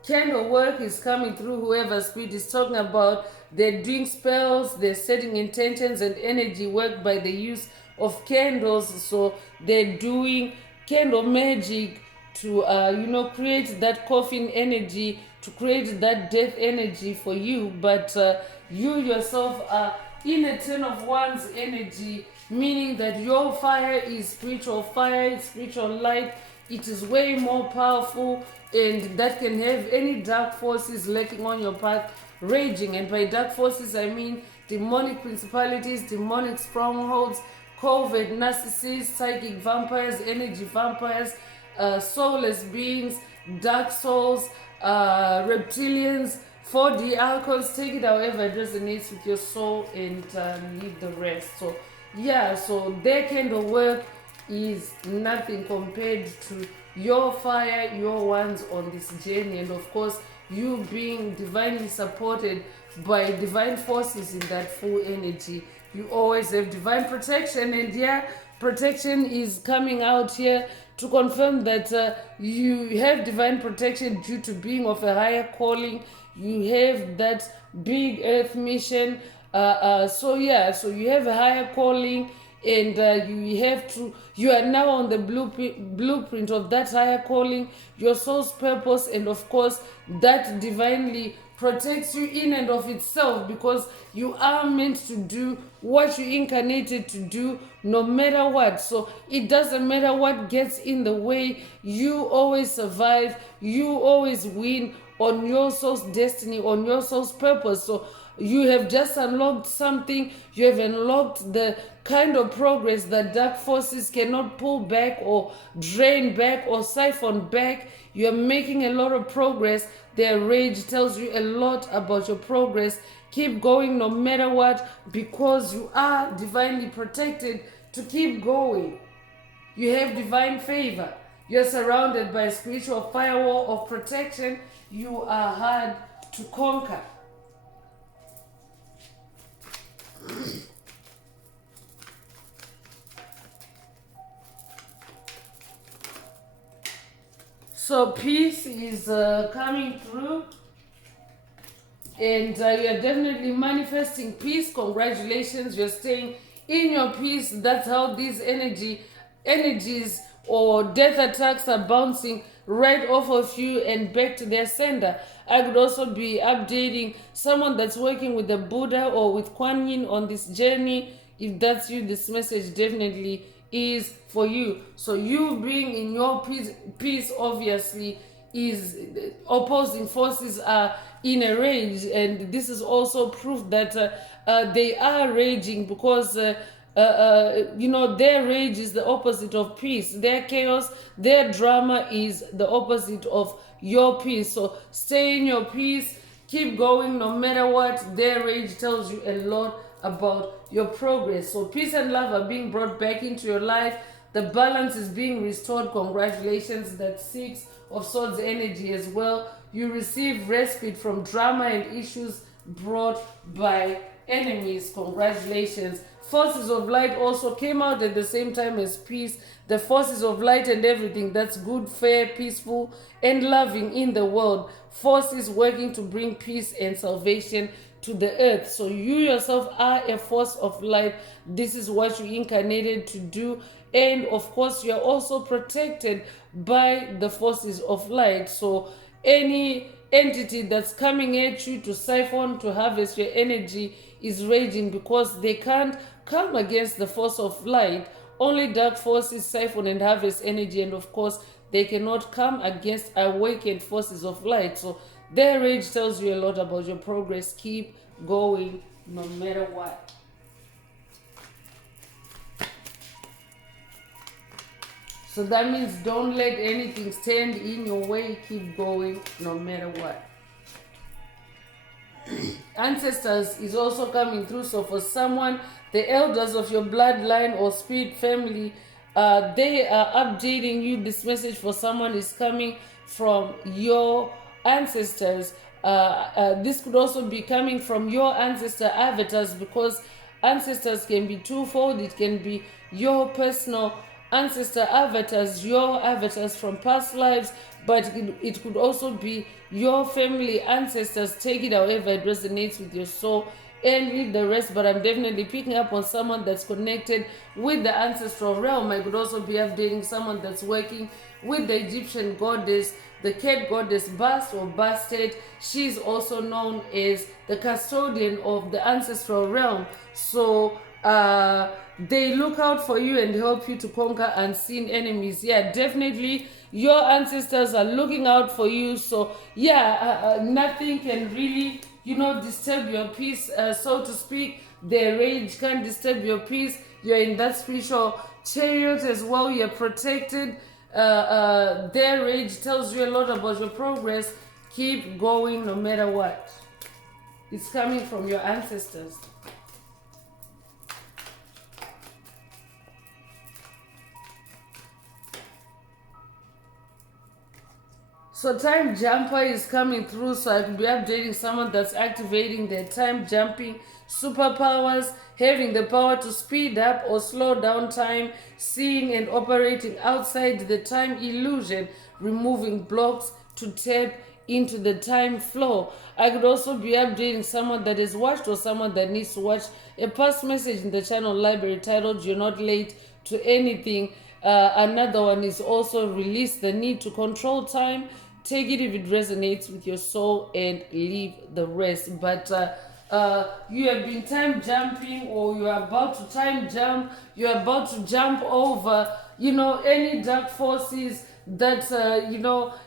Candle work is coming through whoever spirit is talking about. They're doing spells, they're setting intentions and energy work by the use of candles. So they're doing candle magic to create that coffin energy, to create that death energy for you. But you yourself are in a 10 of wands energy, meaning that your fire is spiritual fire, spiritual light. It is way more powerful, and that can have any dark forces lurking on your path raging. And by dark forces, I mean demonic principalities, demonic strongholds, covert narcissists, psychic vampires, energy vampires, soulless beings, dark souls, reptilians, 4D archons. Take it however it resonates with your soul, and leave the rest. So yeah, so their candle work is nothing compared to your fire, your ones on this journey. And of course, you being divinely supported by divine forces in that full energy. You always have divine protection, and yeah, protection is coming out here to confirm that you have divine protection due to being of a higher calling. You have that big earth mission. So you have a higher calling, and you are now on the blueprint of that higher calling, your soul's purpose. And of course, that divinely protects you in and of itself, because you are meant to do what you incarnated to do, no matter what. So it doesn't matter what gets in the way, you always survive, you always win on your soul's destiny, on your soul's purpose. So you have just unlocked something. You have unlocked the kind of progress that dark forces cannot pull back or drain back or siphon back. You are making a lot of progress. Their rage tells you a lot about your progress. Keep going no matter what, because you are divinely protected to keep going. You have divine favor. You're surrounded by a spiritual firewall of protection. You are hard to conquer. So peace is coming through, and you're definitely manifesting peace. Congratulations, you're staying in your peace. That's how these energies or death attacks are bouncing right off of you and back to their sender. I could also be updating someone that's working with the Buddha or with Kuan Yin on this journey. If that's you, this message definitely is for you. So you being in your peace obviously is opposing forces are in a rage, and this is also proof that they are raging, because their rage is the opposite of peace. Their chaos, their drama is the opposite of your peace. So stay in your peace, keep going no matter what. Their rage tells you a lot about your progress. So peace and love are being brought back into your life. The balance is being restored. Congratulations. That 6 of Swords energy as well. You receive respite from drama and issues brought by enemies. Congratulations. Forces of light also came out at the same time as peace. The forces of light and everything that's good, fair, peaceful, and loving in the world. Forces working to bring peace and salvation to the earth. So you yourself are a force of light. This is what you incarnated to do. And of course, you are also protected by the forces of light. So any entity that's coming at you to siphon, to harvest your energy is raging, because they can't come against the force of light only dark forces siphon and harvest energy, and of course they cannot come against awakened forces of light. So their rage tells you a lot about your progress. Keep going no matter what. So that means don't let anything stand in your way. Keep going no matter what. Ancestors is also coming through. So for someone, the elders of your bloodline or spirit family, they are updating you. This message for someone is coming from your ancestors. This could also be coming from your ancestor avatars, because ancestors can be twofold. It can be your personal ancestor avatars, your avatars from past lives, but it could also be your family ancestors. Take it however it resonates with your soul and leave the rest. But I'm definitely picking up on someone that's connected with the ancestral realm. I could also be updating someone that's working with the Egyptian goddess, the cat goddess Bast or Bastet. She's also known as the custodian of the ancestral realm. So they look out for you and help you to conquer unseen enemies. Yeah, definitely your ancestors are looking out for you. So yeah, nothing can really, disturb your peace, so to speak. Their rage can't disturb your peace. You're in that spiritual chariot as well. You're protected. Their rage tells you a lot about your progress. Keep going no matter what. It's coming from your ancestors. So time jumper is coming through, so I could be updating someone that's activating their time jumping superpowers, having the power to speed up or slow down time, seeing and operating outside the time illusion, removing blocks to tap into the time flow. I could also be updating someone that has watched or someone that needs to watch a past message in the channel library titled "You're Not Late to Anything." Another one is also release the need to control time. Take it if it resonates with your soul and leave the rest. But you have been time jumping, or you are about to time jump. You are about to jump over, any dark forces that,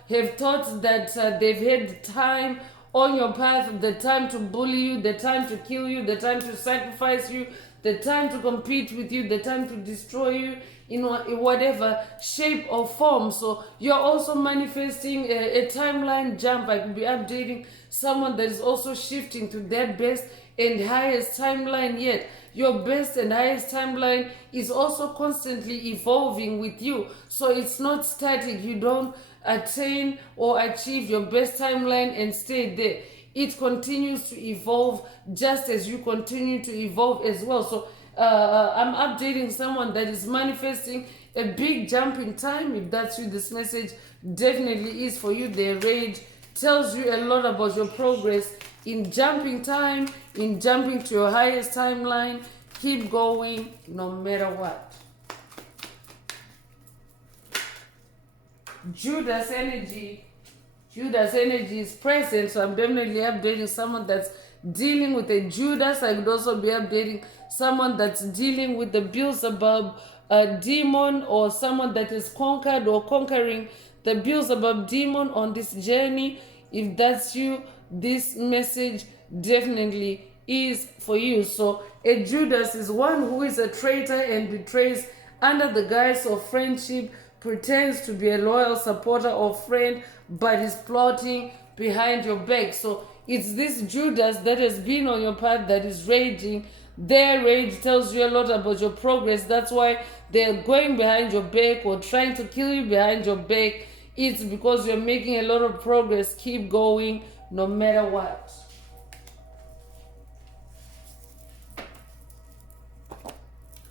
have thought that they've had time on your path, the time to bully you, the time to kill you, the time to sacrifice you, the time to compete with you, the time to destroy you in whatever shape or form. So you're also manifesting a timeline jump. I could be updating someone that is also shifting to their best and highest timeline yet. Your best and highest timeline is also constantly evolving with you. So it's not static. You don't attain or achieve your best timeline and stay there. It continues to evolve just as you continue to evolve as well. So I'm updating someone that is manifesting a big jump in time. If that's you, this message definitely is for you. Their rage tells you a lot about your progress in jumping time, in jumping to your highest timeline. Keep going no matter what. Judas energy is present, so I'm definitely updating someone that's dealing with a Judas. I could also be updating someone that's dealing with the Beelzebub demon, or someone that is conquered or conquering the Beelzebub demon on this journey. If that's you, this message definitely is for you. So a Judas is one who is a traitor and betrays under the guise of friendship, pretends to be a loyal supporter or friend, but is plotting behind your back. So it's this Judas that has been on your path that is raging. Their rage tells you a lot about your progress. That's why they're going behind your back or trying to kill you behind your back. It's because you're making a lot of progress. Keep going no matter what.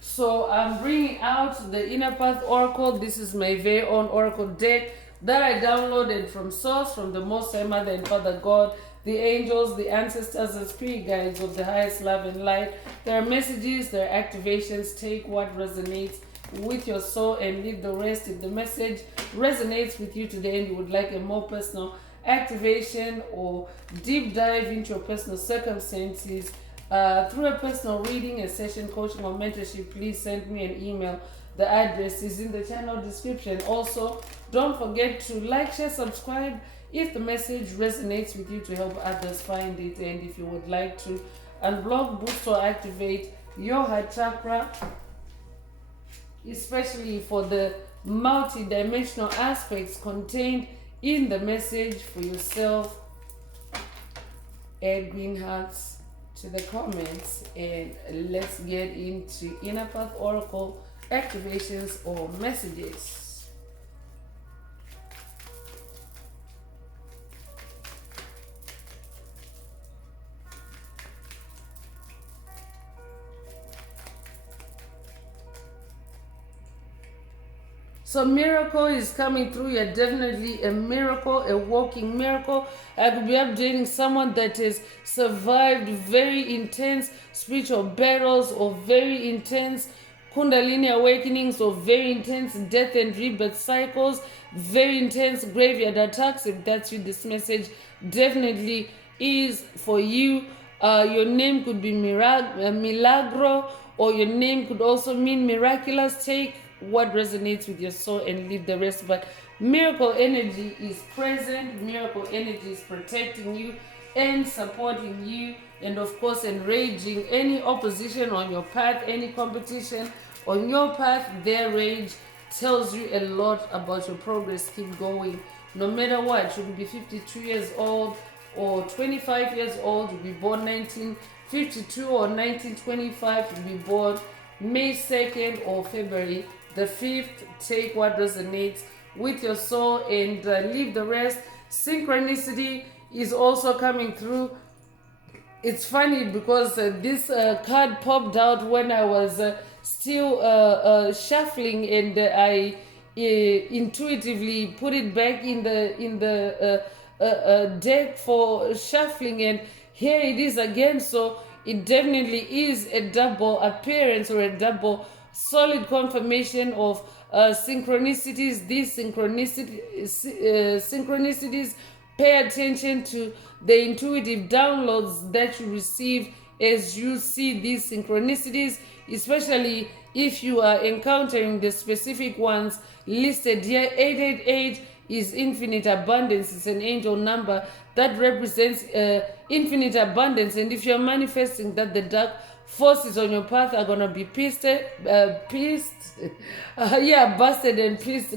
So I'm bringing out the Inner Path Oracle. This is my very own Oracle deck that I downloaded from Source, from the Most High Mother and Father God, the angels, the ancestors, and spirit guides of the highest love and light. There are messages, there are activations. Take what resonates with your soul and leave the rest. If the message resonates with you today and you would like a more personal activation or deep dive into your personal circumstances, through a personal reading, a session, coaching, or mentorship, please send me an email The address is in the channel description. Also, don't forget to like, share, subscribe if the message resonates with you, to help others find it. And if you would like to unblock, boost, or activate your heart chakra, especially for the multi-dimensional aspects contained in the message for yourself, add green hearts to the comments, and let's get into Inner Path Oracle activations or messages. So miracle is coming through. You're definitely a miracle, a walking miracle. I could be updating someone that has survived very intense spiritual battles, or very intense Kundalini awakenings, or very intense death and rebirth cycles, very intense graveyard attacks. If that's you, this message definitely is for you. Your name could be Milagro, or your name could also mean miraculous. Take what resonates with your soul and leave the rest. But miracle energy is present. Miracle energy is protecting you and supporting you, and of course enraging any opposition on your path, any competition on your path. Their rage tells you a lot about your progress. Keep going no matter what. You could be 52 years old or 25 years old. You'll be born 1952 or 1925. You'll be born May 2nd or February the 5th. Take what resonates with your soul and leave the rest. Synchronicity is also coming through. It's funny because this card popped out when I was still shuffling, and I intuitively put it back in the deck for shuffling, and here it is again. So it definitely is a double appearance, or a double solid confirmation of synchronicities. These synchronicities, pay attention to the intuitive downloads that you receive as you see these synchronicities, especially if you are encountering the specific ones listed here. 888 is infinite abundance. It's an angel number that represents infinite abundance, and if you're manifesting that the dark forces on your path are gonna be busted and pissed.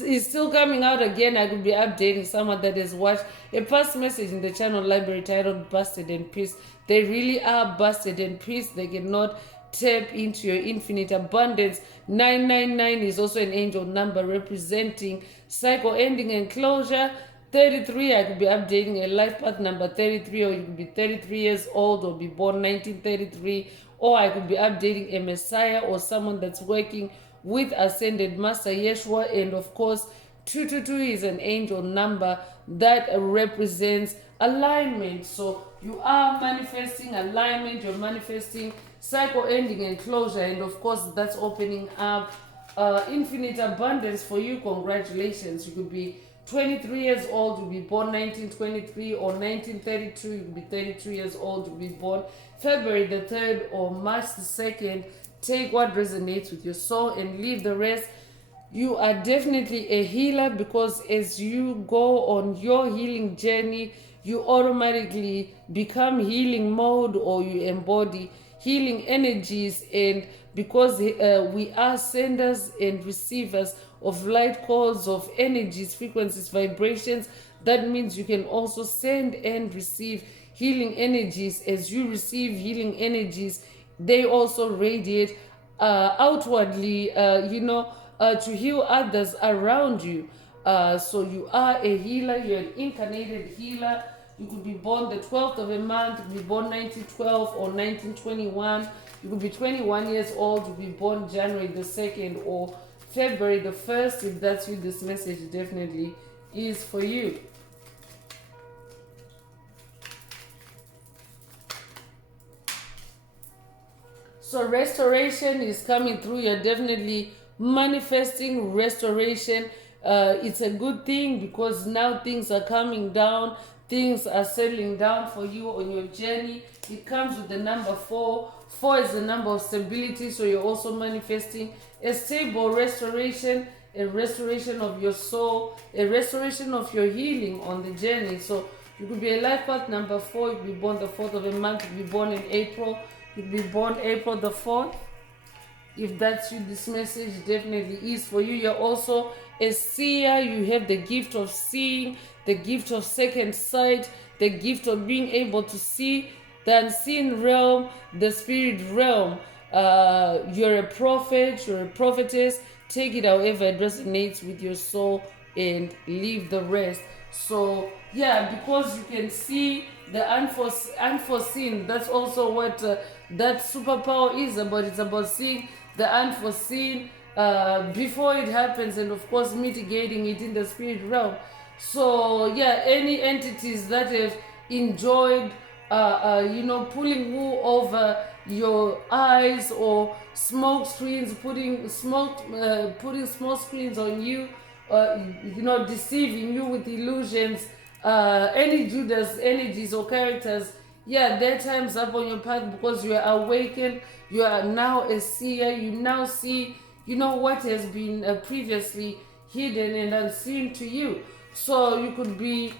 It's still coming out again. I could be updating someone that has watched a past message in the channel library titled Busted and Pissed. They really are busted and pissed. They cannot tap into your infinite abundance. 999 is also an angel number representing cycle ending and closure. 33, I could be updating a life path number 33, or you could be 33 years old or be born 1933, or I could be updating a Messiah or someone that's working with Ascended Master Yeshua. And of course, 222 is an angel number that represents alignment. So you are manifesting alignment, you're manifesting cycle ending and closure, and of course that's opening up infinite abundance for you. Congratulations. You could be 23 years old, you'll be born 1923 or 1932, you'll be 32 years old, you'll be born February the 3rd or March the 2nd. Take what resonates with your soul and leave the rest. You are definitely a healer, because as you go on your healing journey, you automatically become healing mode, or you embody healing energies. And because we are senders and receivers of light calls, of energies, frequencies, vibrations, that means you can also send and receive healing energies. As you receive healing energies, they also radiate outwardly, to heal others around you. So you are a healer, you're an incarnated healer. You could be born the 12th of a month, you could be born 1912 or 1921. You could be 21 years old, you could be born January the 2nd or February the 1st. If that's you, this message definitely is for you. So restoration is coming through. You're definitely manifesting restoration. It's a good thing, because now things are coming down. Things are settling down for you on your journey. It comes with the number 4. 4 is the number of stability, so you're also manifesting a stable restoration, a restoration of your soul, a restoration of your healing on the journey. So you could be a life path number 4, you could be born the 4th of a month, you could be born in April, you could be born April the 4th. If that's you, this message definitely is for you. You're also a seer. You have the gift of seeing, the gift of second sight, the gift of being able to see the unseen realm, the spirit realm. You're a prophet, you're a prophetess. Take it however it resonates with your soul and leave the rest. So yeah, because you can see the unforeseen, that's also what that superpower is about. It's about seeing the unforeseen before it happens, and of course mitigating it in the spirit realm. So yeah, any entities that have enjoyed pulling wool over your eyes, or smoke screens, putting small screens on you, deceiving you with illusions, any Judas energies or characters. Yeah, their time's up on your path, because you are awakened. You are now a seer. You now see, what has been previously hidden and unseen to you. So you could be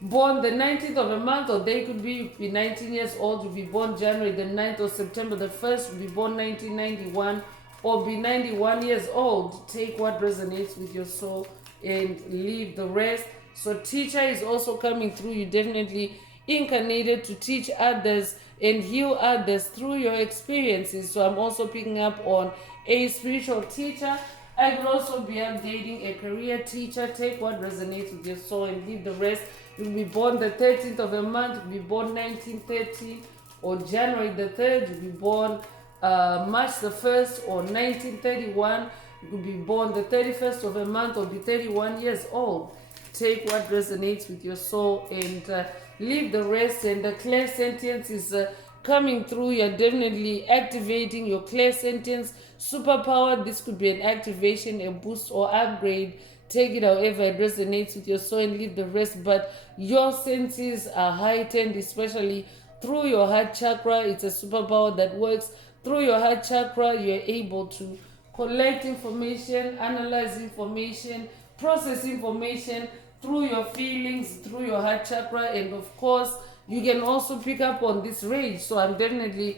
born the 19th of a month, or they could be 19 years old, you'll be born January the 9th or September the 1st, you'll be born 1991, or be 91 years old. Take what resonates with your soul and leave the rest. So teacher is also coming through. You definitely incarnated to teach others and heal others through your experiences. So I'm also picking up on a spiritual teacher. I could also be updating a career teacher. Take what resonates with your soul and leave the rest. You'll be born the 13th of a month, you'll be born 1930, or January the 3rd, you'll be born March the 1st, or 1931. You could be born the 31st of a month, or be 31 years old. Take what resonates with your soul and leave the rest. And the clairsentience is coming through. You're definitely activating your clairsentience superpower. This could be an activation, a boost, or upgrade. Take it however it resonates with your soul and leave the rest. But your senses are heightened, especially through your heart chakra. It's a superpower that works through your heart chakra. You're able to collect information, analyze information, process information through your feelings, through your heart chakra. And of course, you can also pick up on this rage. So I'm definitely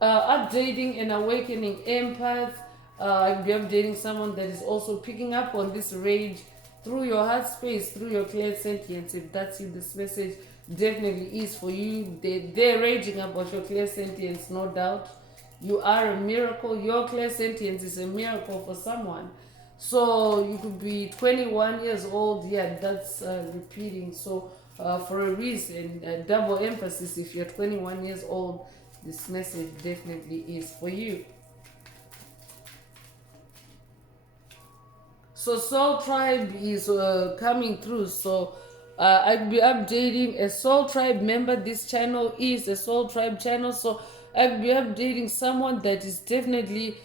updating and awakening empath. I'll be updating someone that is also picking up on this rage through your heart space, through your clairsentience. If that's you, this message definitely is for you. They're raging about your clairsentience, no doubt. You are a miracle. Your clairsentience is a miracle for someone. So you could be 21 years old. Yeah, that's repeating. So for a reason, double emphasis. If you're 21 years old, this message definitely is for you. So Soul Tribe is coming through. So I'll be updating a Soul Tribe member. This channel is a Soul Tribe channel. So I'll be updating someone that is definitely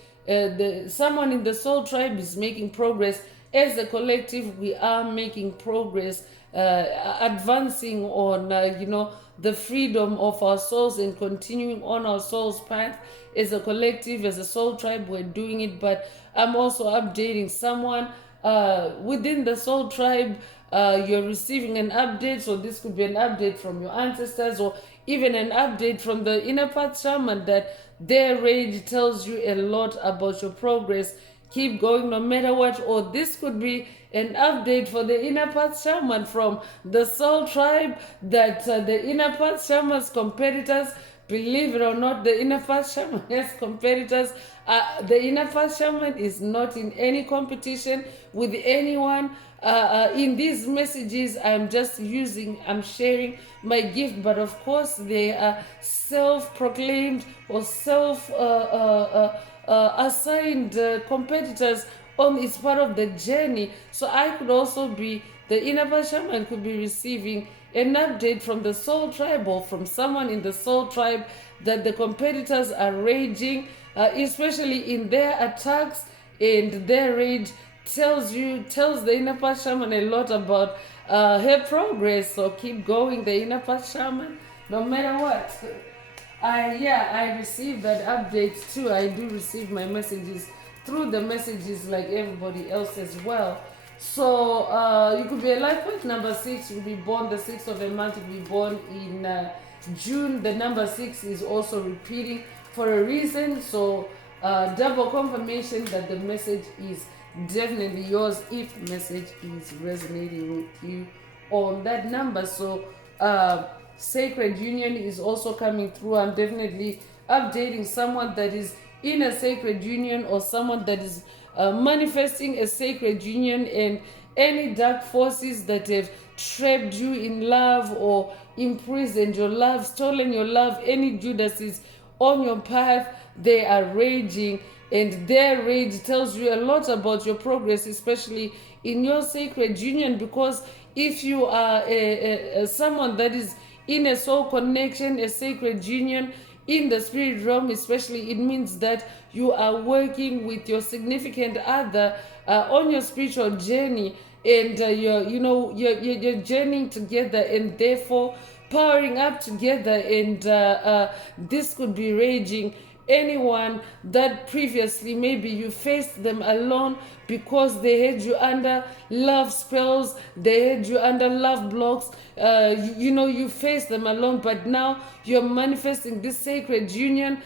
someone in the Soul Tribe is making progress. As a collective, we are making progress, advancing on the freedom of our souls and continuing on our soul's path. As a collective, as a Soul Tribe, we're doing it. But I'm also updating someone within the Soul Tribe. You're receiving an update. So this could be an update from your ancestors, or even an update from the inner path shaman, that their rage tells you a lot about your progress. Keep going no matter what. Or this could be an update for the inner path shaman from the Soul Tribe, that the inner path shaman's competitors, believe it or not, the inner path shaman has competitors. The inner path shaman is not in any competition with anyone. In these messages, I'm sharing my gift, but of course they are self-proclaimed or self-assigned competitors on it's part of the journey. So I could also be, the inner path shaman could be receiving an update from the Soul Tribe, or from someone in the Soul Tribe, that the competitors are raging, especially in their attacks, and their rage tells the inner path shaman a lot about her progress. So keep going, the inner path shaman, no matter what. I receive that update too. I do receive my messages through the messages like everybody else as well. So you could be a life point number 6. You could be born the 6th of a month. You could be born in June. The number 6 is also repeating for a reason. So double confirmation that the message is definitely yours if message is resonating with you on that number. So sacred union is also coming through. I'm definitely updating someone that is in a sacred union, or someone that is manifesting a sacred union, and any dark forces that have trapped you in love or imprisoned your love, stolen your love, any Judases on your path, they are raging, and their rage tells you a lot about your progress, especially in your sacred union. Because if you are someone that is in a soul connection, a sacred union in the spirit realm especially, it means that you are working with your significant other on your spiritual journey, and you're journeying together, and therefore powering up together, and this could be raging. Anyone that previously maybe you faced them alone because they had you under love spells, they had you under love blocks, you faced them alone, but now you're manifesting this sacred union.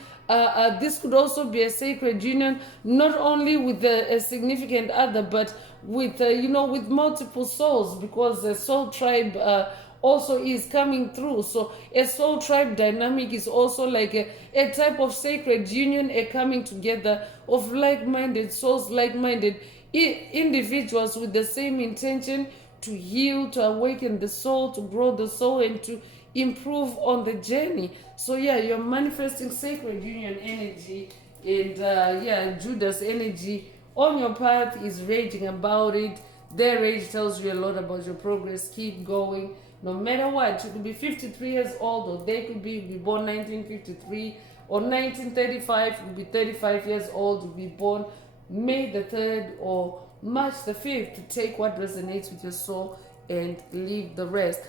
This could also be a sacred union, not only with a significant other, but with with multiple souls, because the soul tribe also is coming through. So a soul tribe dynamic is also like a type of sacred union, a coming together of like-minded souls, like-minded individuals with the same intention to heal, to awaken the soul, to grow the soul, and to improve on the journey. So yeah, you're manifesting sacred union energy, and Judas energy on your path is raging about it. Their rage tells you a lot about your progress. Keep going. No matter what, you could be 53 years old, or they could be born 1953 or 1935, you could be 35 years old, you could be born May the 3rd or March the 5th, to take what resonates with your soul and leave the rest.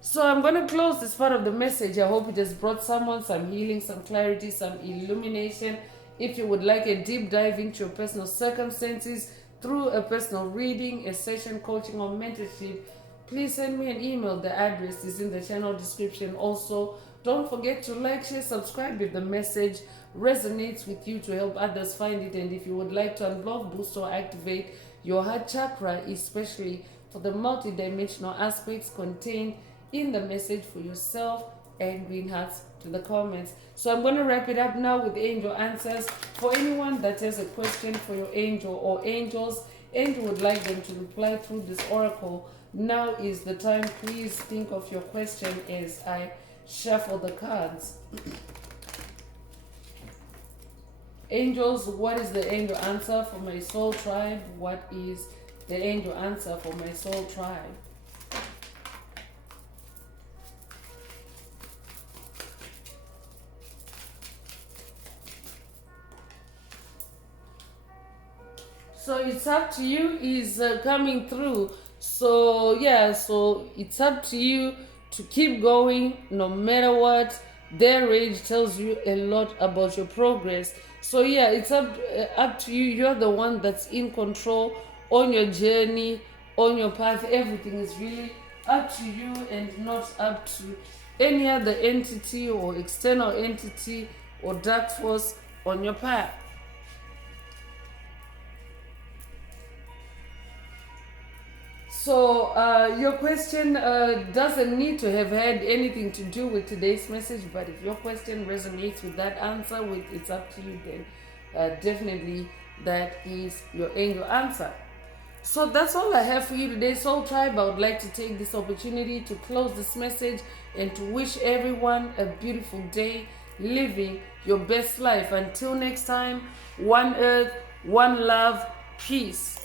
So I'm going to close this part of the message. I hope it has brought someone some healing, some clarity, some illumination. If you would like a deep dive into your personal circumstances through a personal reading, a session, coaching, or mentorship, please send me an email. The address is in the channel description. Also, don't forget to like, share, subscribe if the message resonates with you, to help others find it. And if you would like to unblock, boost, or activate your heart chakra, especially for the multidimensional aspects contained in the message for yourself, and green hearts to the comments. So I'm going to wrap it up now with angel answers. For anyone that has a question for your angel or angels, and you would like them to reply through this oracle, now is the time. Please think of your question as I shuffle the cards. Angels, what is the angel answer for my soul tribe? What is the angel answer for my soul tribe? So it's up to you is coming through. So yeah, so it's up to you to keep going no matter what. Their rage tells you a lot about your progress. So yeah, it's up to you. You're the one that's in control on your journey, on your path. Everything is really up to you and not up to any other entity or external entity or dark force on your path. So your question doesn't need to have had anything to do with today's message, but if your question resonates with that answer, it's up to you, then definitely that is your angel answer. So that's all I have for you today, Soul Tribe. I would like to take this opportunity to close this message and to wish everyone a beautiful day, living your best life. Until next time, one earth, one love, peace.